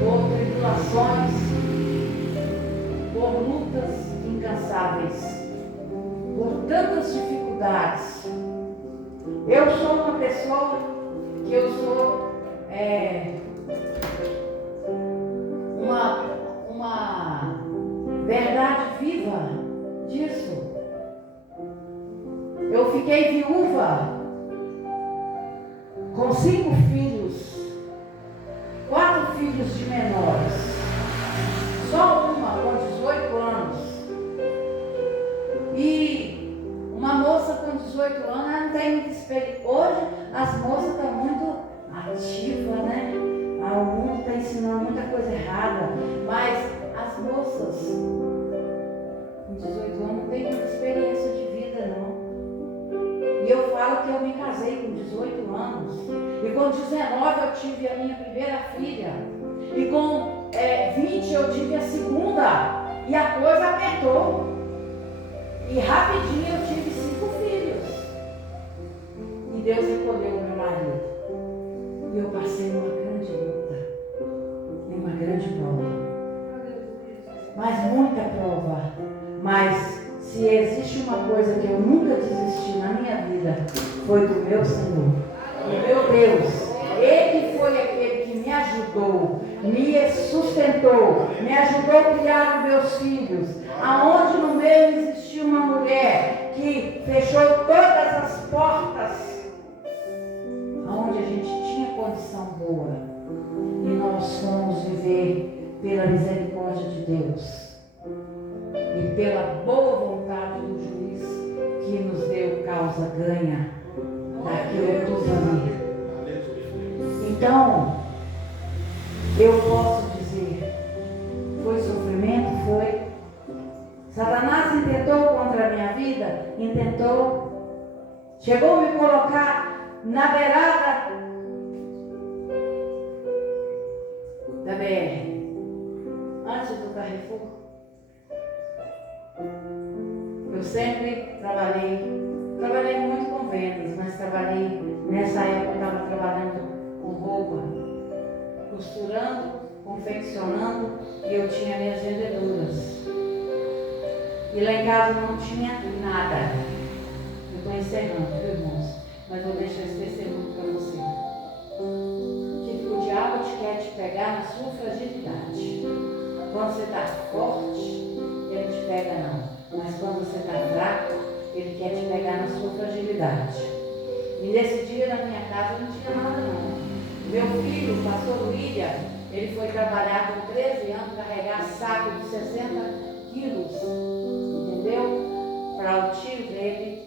por tribulações, por lutas incansáveis, por tantas dificuldades. Eu sou uma pessoa que eu sou uma verdade viva disso. Eu fiquei viúva com 5 filhos, 4 filhos de menores, só uma com 18 anos. E uma moça com 18 anos, ela não tem muita experiência. Hoje as moças estão muito ativas, né? O mundo está ensinando muita coisa errada, mas as moças com 18 anos não têm muita experiência de vida, não. E eu falo que eu me casei com 18 anos. E com 19 eu tive a minha primeira filha. E com 20 eu tive a segunda. E a coisa apertou. E rapidinho eu tive 5 filhos. E Deus recolheu o meu marido. E eu passei uma grande luta. E uma grande prova. Mas muita prova. Mas se existe uma coisa que eu nunca desisti na minha vida, foi do meu Senhor, do meu Deus. Ele foi aquele que me ajudou, me sustentou, me ajudou a criar os meus filhos. Aonde no meio existia uma mulher que fechou todas as portas, aonde a gente tinha condição boa, e nós fomos viver pela misericórdia de Deus. E pela boa vontade do juiz que nos deu causa ganha daquilo tudo ali. Então, eu posso dizer, foi sofrimento? Foi. Satanás intentou contra a minha vida? Intentou. Chegou a me colocar na beirada da BR, antes do Carrefour. Eu sempre trabalhei muito com vendas, mas nessa época eu estava trabalhando com roupa, costurando, confeccionando, e eu tinha minhas vendedoras. E lá em casa não tinha nada. Eu estou encerrando, viu, irmãos? Mas vou deixar esse testemunho para você. Que o diabo quer te pegar na sua fragilidade. Quando você está forte, ele não te pega não. Mas quando você está fraco, ele quer te pegar na sua fragilidade. E nesse dia na minha casa não tinha nada não. Meu filho, o pastor William, ele foi trabalhar com 13 anos, carregar saco de 60 quilos, entendeu? Para o tio dele,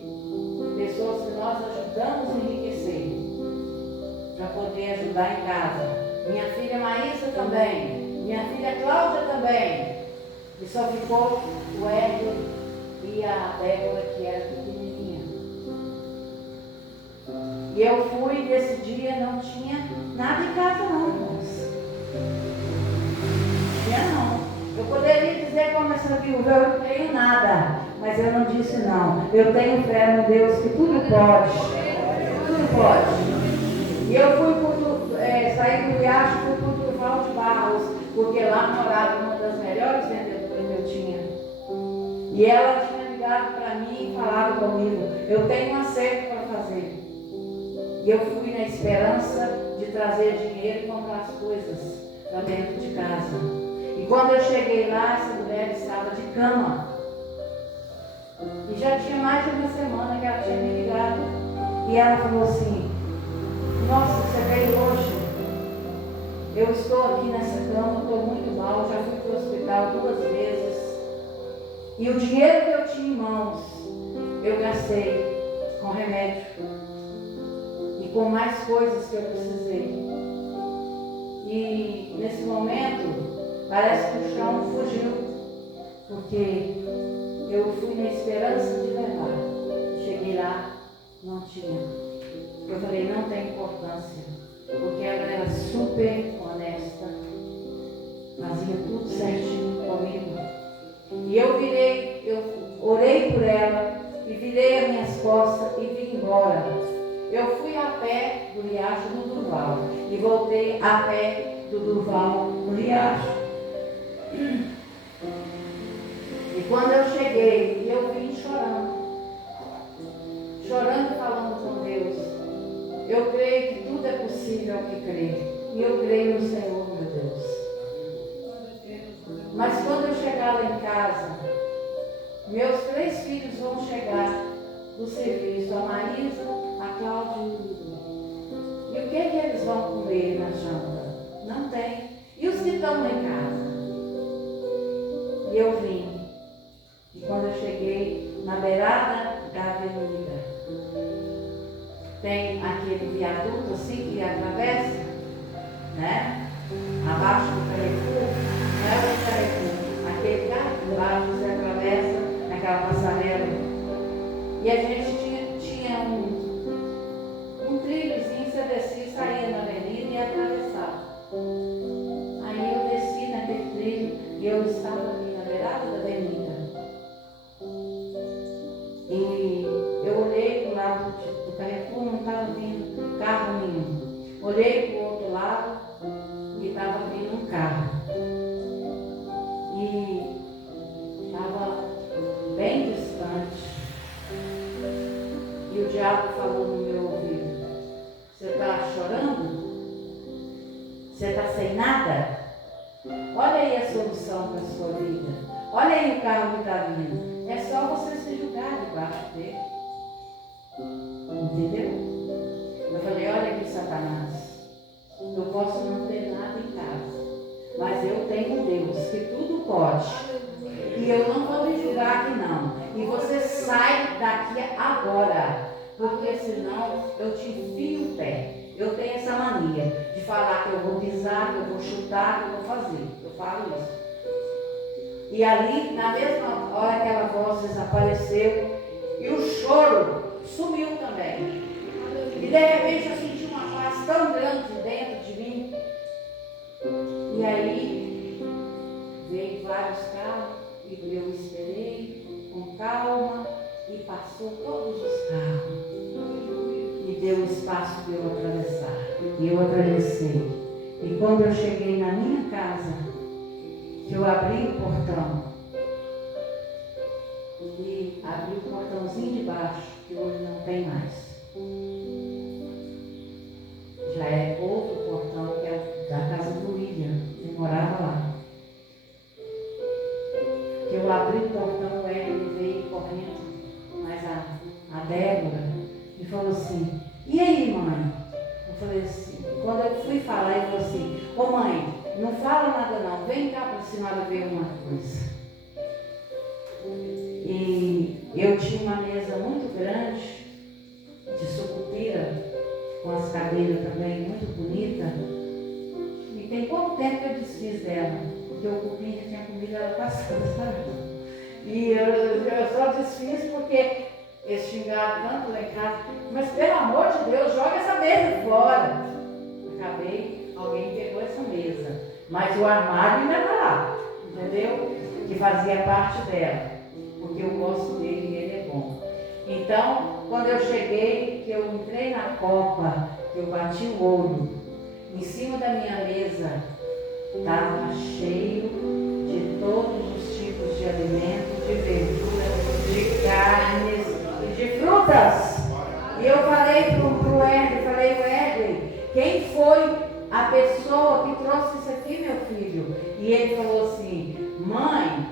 pessoas que nós ajudamos a enriquecer, para poder ajudar em casa. Minha filha Maísa também, minha filha Cláudia também. E só ficou o Hélio e a Débora, que era pequenininha. E eu fui, nesse dia não tinha nada em casa não, irmãos. Não. Eu poderia dizer como essa viúva, eu não tenho nada, mas eu não disse não. Eu tenho fé no Deus que tudo pode. Tudo pode. E eu fui saí do Riacho, fui para o Durval de Barros, porque lá morava uma das melhores vendedoras que eu tinha. E ela tinha ligado para mim e falado comigo, eu tenho um acerto para fazer. E eu fui na esperança de trazer dinheiro e comprar as coisas para dentro de casa. E quando eu cheguei lá, essa mulher estava de cama. E já tinha mais de uma semana que ela tinha me ligado. E ela falou assim, nossa, você veio hoje? Eu estou aqui nessa cama, estou muito mal, já fui para o hospital 2 vezes. E o dinheiro que eu tinha em mãos, eu gastei com remédio. E com mais coisas que eu precisei. E nesse momento, parece que o chão fugiu, porque eu fui na esperança de levar. Cheguei lá, não tinha. Eu falei, não tem importância, porque ela era super honesta, fazia tudo certinho comigo. E eu orei por ela, e virei as minhas costas e vim embora. Eu fui a pé do Riacho no Durval, e voltei a pé do Durval no Riacho. E quando eu cheguei, eu vim chorando, falando com Deus. Eu creio que tudo é possível ao que crer. E eu creio no Senhor, meu Deus. Mas quando eu chegar lá em casa, meus 3 filhos vão chegar do serviço, a Maísa, a Cláudia e o Dudu. E o que eles vão comer na janta? Não tem. E os que estão lá em casa? E eu vim. E quando eu cheguei na beirada da avenida, tem aquele viaduto assim que atravessa, né? Abaixo do Carrefour, não é o Carrefour, aquele carro embaixo você atravessa naquela passarela. E a gente tinha um trilhozinho, você descia, saía na avenida e atravessava. Aí eu desci naquele trilho e eu estava ali na beirada da avenida. E eu olhei para o lado do Carrefour, não estava vindo carro nenhum. Olhei para o outro lado e estava vindo um carro. E estava bem distante. E o diabo falou no meu ouvido, você está chorando? Você está sem nada? Olha aí a solução para a sua vida. Olha aí o carro que está vindo. É só você se julgar debaixo dele. Entendeu? Eu falei, olha aqui, Satanás. Eu posso não ter nada em casa, mas eu tenho um Deus que tudo pode. E eu não vou me julgar aqui não. E você sai daqui agora, porque senão eu te enfio o pé. Eu tenho essa mania de falar que eu vou pisar, que eu vou chutar, que eu vou fazer. Eu falo isso. E ali, na mesma hora, aquela voz desapareceu e o choro sumiu também. E de repente eu senti uma paz tão grande dentro de mim. E aí veio vários carros e eu esperei com calma e passou todos os carros. E deu espaço para eu atravessar. E eu atravessei. E quando eu cheguei na minha casa, que eu abri o portão e abri o portãozinho de baixo, que hoje não tem mais. Já é outro portão, que é da casa do William, que morava lá. Que eu abri o portão, ele veio correndo, mas a Débora me falou assim, e aí, mãe? Eu falei assim, quando eu fui falar, ele falou assim, ô mãe, não fala nada não, vem cá para a senhora ver uma coisa. E eu tinha uma mesa muito grande, de sucupira, com as cadeiras também muito bonitas. E tem pouco tempo que eu desfiz dela, porque o cupim que tinha comigo era passado, sabe? E eu só desfiz porque Eles xingaram tanto lá em casa, mas pelo amor de Deus, joga essa mesa fora. Acabei, alguém pegou essa mesa, mas o armário ainda está lá, entendeu? Que fazia parte dela, porque eu gosto dele e ele é bom. Então, quando eu cheguei, que eu entrei na copa, que eu bati o olho, em cima da minha mesa estava cheio de todos os tipos de alimentos, de verduras, de carnes e de frutas. E eu falei pro Wesley, quem foi a pessoa que trouxe isso aqui, meu filho? E ele falou assim, mãe,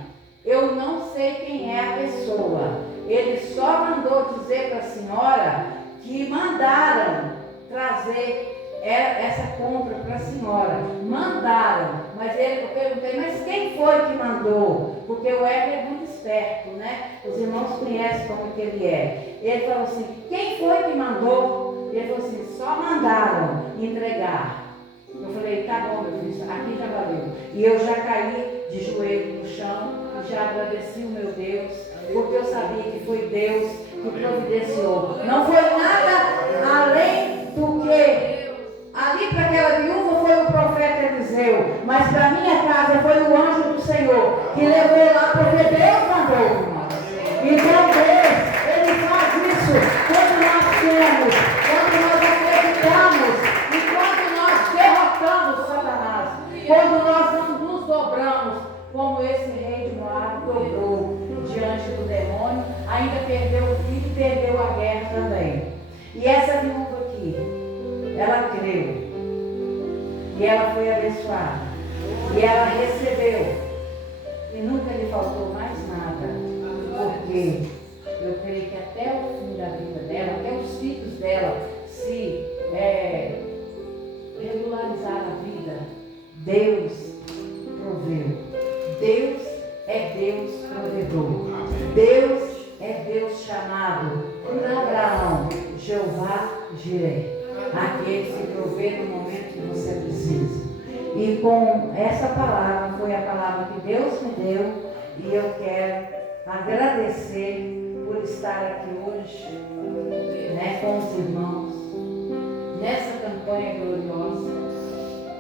eu não sei quem é a pessoa. Ele só mandou dizer para a senhora que mandaram trazer essa compra para a senhora. Mandaram. Mas eu perguntei, mas quem foi que mandou? Porque o Wesley é muito esperto, né? Os irmãos conhecem como que ele é. Ele falou assim, quem foi que mandou? Ele falou assim, só mandaram entregar. Eu falei, tá bom, meu filho, aqui já valeu. E eu já caí de joelho no chão, já agradeci o meu Deus, porque eu sabia que foi Deus que providenciou. Não foi nada além do que ali para aquela viúva foi o profeta Eliseu, mas para minha casa foi o anjo do Senhor que levou lá, porque Deus mandou. Então Deus, Ele faz isso quando nós temos, quando nós acreditamos e quando nós derrotamos Satanás, quando nós não nos dobramos, como esse rei de Moabe dobrou diante do demônio, ainda perdeu o filho e perdeu a guerra também. E essa viúva aqui, ela creu, e ela foi abençoada, e ela recebeu, e nunca lhe faltou mais nada, porque eu creio que até o fim da vida dela, até os filhos dela se regularizaram a vida, Deus proveu. Deus é Deus provedor. Deus é Deus chamado por Abraão, Jeová Jireh, aquele que provê no momento que você precisa. E com essa palavra, foi a palavra que Deus me deu, e eu quero agradecer por estar aqui hoje, né, com os irmãos, nessa campanha gloriosa,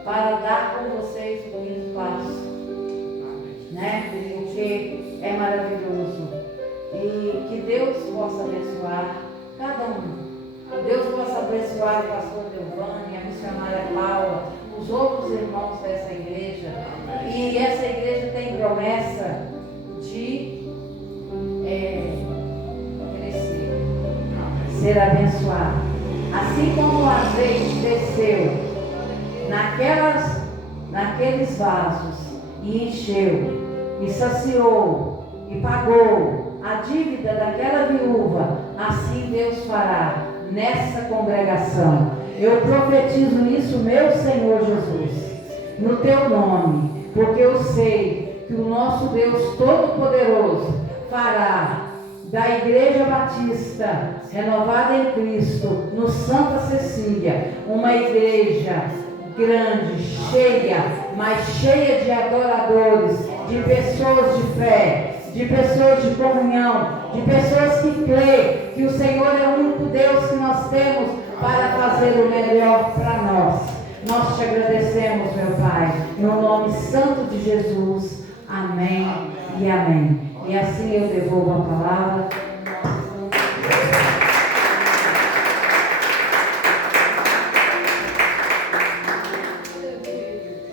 para dar com vocês o quinto passo. Né? Porque é maravilhoso. E que Deus possa abençoar cada um. Deus possa abençoar o pastor Delvani, a missionária Paula, os outros irmãos dessa igreja. E essa igreja tem promessa de crescer, ser abençoada. Assim como o azeite desceu naqueles vasos e encheu, e saciou, e pagou a dívida daquela viúva, assim Deus fará nessa congregação. Eu profetizo isso, meu Senhor Jesus, no teu nome, porque eu sei que o nosso Deus Todo-Poderoso fará da Igreja Batista Renovada em Cristo, no Santa Cecília, uma igreja grande, cheia, mas cheia de adoradores, de pessoas de fé, de pessoas de comunhão, de pessoas que crêem que o Senhor é o único Deus que nós temos para fazer o melhor para nós. Nós te agradecemos, meu Pai, no nome santo de Jesus. Amém e amém. E assim eu devolvo a palavra.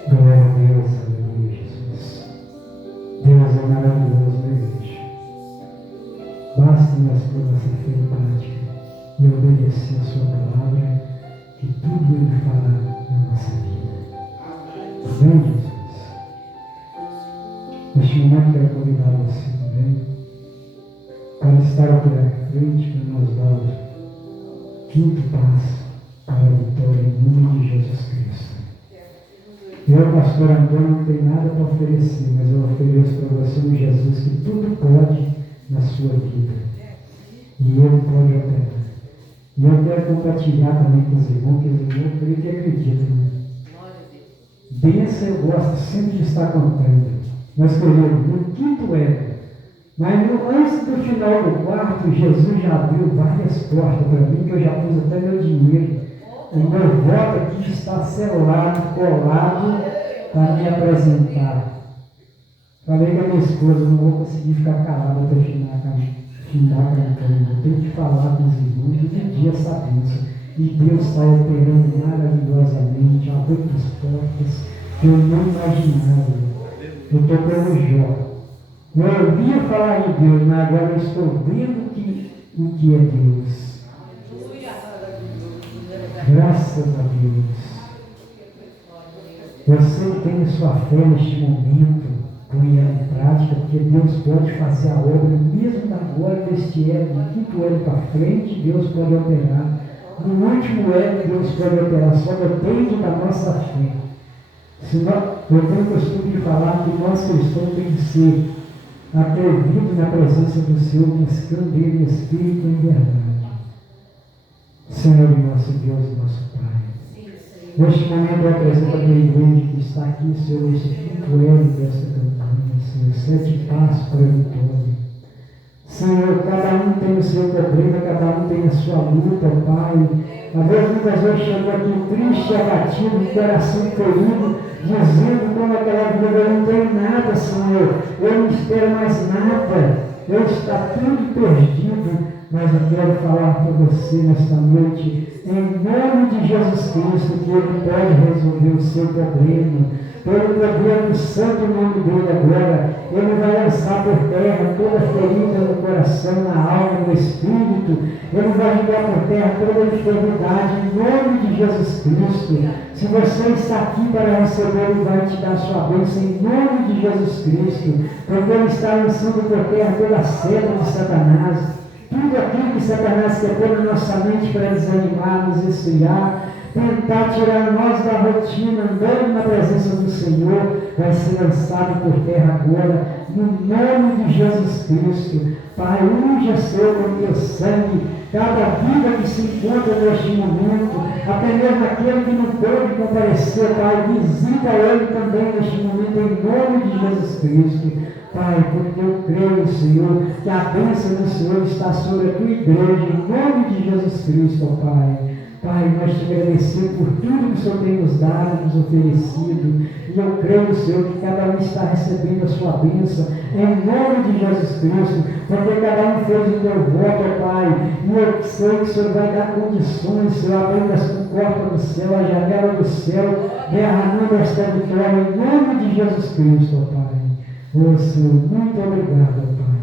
Glória a Deus, aleluia, Jesus. Deus é maravilhoso, né, igreja? Basta nós pôr nossa fé em prática e obedecer a sua palavra, que tudo Ele fará na nossa vida. Amém, Jesus? Neste momento quero convidar você também para estar aqui à frente, para nos dar o quinto passo para a vitória em nome de Jesus Cristo. Eu, pastor Antônio, não tenho nada para oferecer, mas eu ofereço para você um Jesus que tudo pode na sua vida. E Ele pode operar. E eu quero compartilhar também com os irmãos, que os irmãos creio que acreditam. Né? Bênção eu gosto sempre de estar contando. Nós escolhemos no quinto elo, Mas antes do final do quarto, Jesus já abriu várias portas para mim, que eu já pus até meu dinheiro. O meu voto aqui está selado, colado, para me apresentar. Falei com a minha esposa, não vou conseguir ficar calado até final com a campanha. Eu tenho que falar com os irmãos e dividir essa bênção. E Deus está operando maravilhosamente, abrindo as portas que eu não imaginava. Eu estou pelo Jó. Eu ouvia falar de Deus, mas agora eu estou vendo o que é Deus. Graças a Deus. Você tem sua fé neste momento, põe ela em prática, porque Deus pode fazer a obra, mesmo agora, deste ano, do quinto ano para frente, Deus pode operar. No último ano, Deus pode operar, só depende da nossa fé. Eu tenho o costume de falar que nós cristãos temos que ser atrevidos na presença do Senhor, buscando Ele em espírito e em verdade. Senhor e nosso Deus e nosso Pai. Neste momento eu apresento a minha igreja que está aqui, Senhor, neste quinto ano desta campanha, Senhor, 7 passos para a vitória. Senhor, cada um tem o seu problema, cada um tem a sua luta, Pai. A Deus muitas vezes chegou aqui triste, abatido, de coração ferido, dizendo como aquela vida, eu não tenho nada, Senhor, eu não espero mais nada, eu está tudo perdido. Mas eu quero falar para você nesta noite, em nome de Jesus Cristo, que Ele pode resolver o seu problema. Pelo poder do santo nome dele agora, Ele vai lançar por terra toda ferida no coração, na alma, no espírito. Ele vai jogar por terra toda enfermidade, em nome de Jesus Cristo. Se você está aqui para receber, Ele vai te dar a sua bênção, em nome de Jesus Cristo. Porque Ele está lançando por terra toda a seta de Satanás. Tudo aquilo que Satanás quer pôr na nossa mente para desanimar, nos esfriar, tentar tirar nós da rotina, andando na presença do Senhor, vai ser lançado por terra agora, no nome de Jesus Cristo. Pai, unja, Senhor, com o teu sangue, cada vida que se encontra neste momento, até mesmo aquele que não pode comparecer, Pai, visita ele também neste momento, em nome de Jesus Cristo. Pai, porque eu creio, Senhor, que a bênção do Senhor está sobre a tua igreja, em nome de Jesus Cristo, Pai. Pai, nós te agradecemos por tudo que o Senhor tem nos dado, nos oferecido, e eu creio, Senhor, que cada um está recebendo a sua bênção, em nome de Jesus Cristo, porque cada um fez o teu voto, Pai, e eu sei que o Senhor vai dar condições, Senhor, abrindo as portas do céu, a janela do céu, derramando esta vitória, em nome de Jesus Cristo, Pai. Oh, Senhor, muito obrigado, Pai,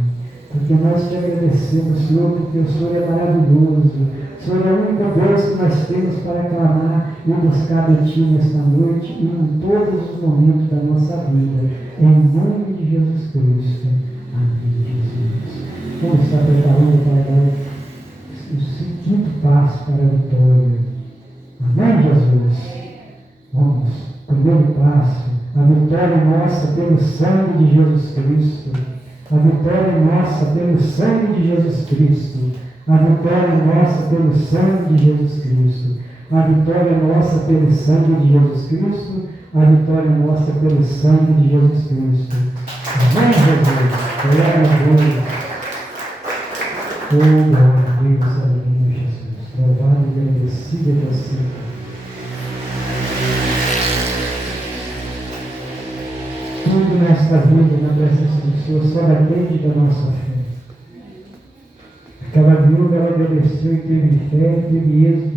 porque nós te agradecemos, Senhor, porque o Senhor é maravilhoso. O Senhor é o único Deus que nós temos para clamar e buscar de Ti nesta noite e em todos os momentos da nossa vida. Em nome de Jesus Cristo. Amém, Jesus. Vamos estar preparando para dar o quinto passo para a vitória. Amém, Jesus? Vamos. Primeiro passo. A vitória é nossa pelo sangue de Jesus Cristo. A vitória é nossa pelo sangue de Jesus Cristo. A vitória é nossa pelo sangue de Jesus Cristo. A vitória é nossa pelo sangue de Jesus Cristo. A vitória é nossa pelo sangue de Jesus Cristo. Amém, Jesus? Glória a Deus. Oh, glória a Deus, aleluia, Jesus. Louvado e agradecido é você. Tudo nesta vida, na presença do Senhor, só depende da nossa fé. Aquela viúva, ela obedeceu e teve fé, teve êxito.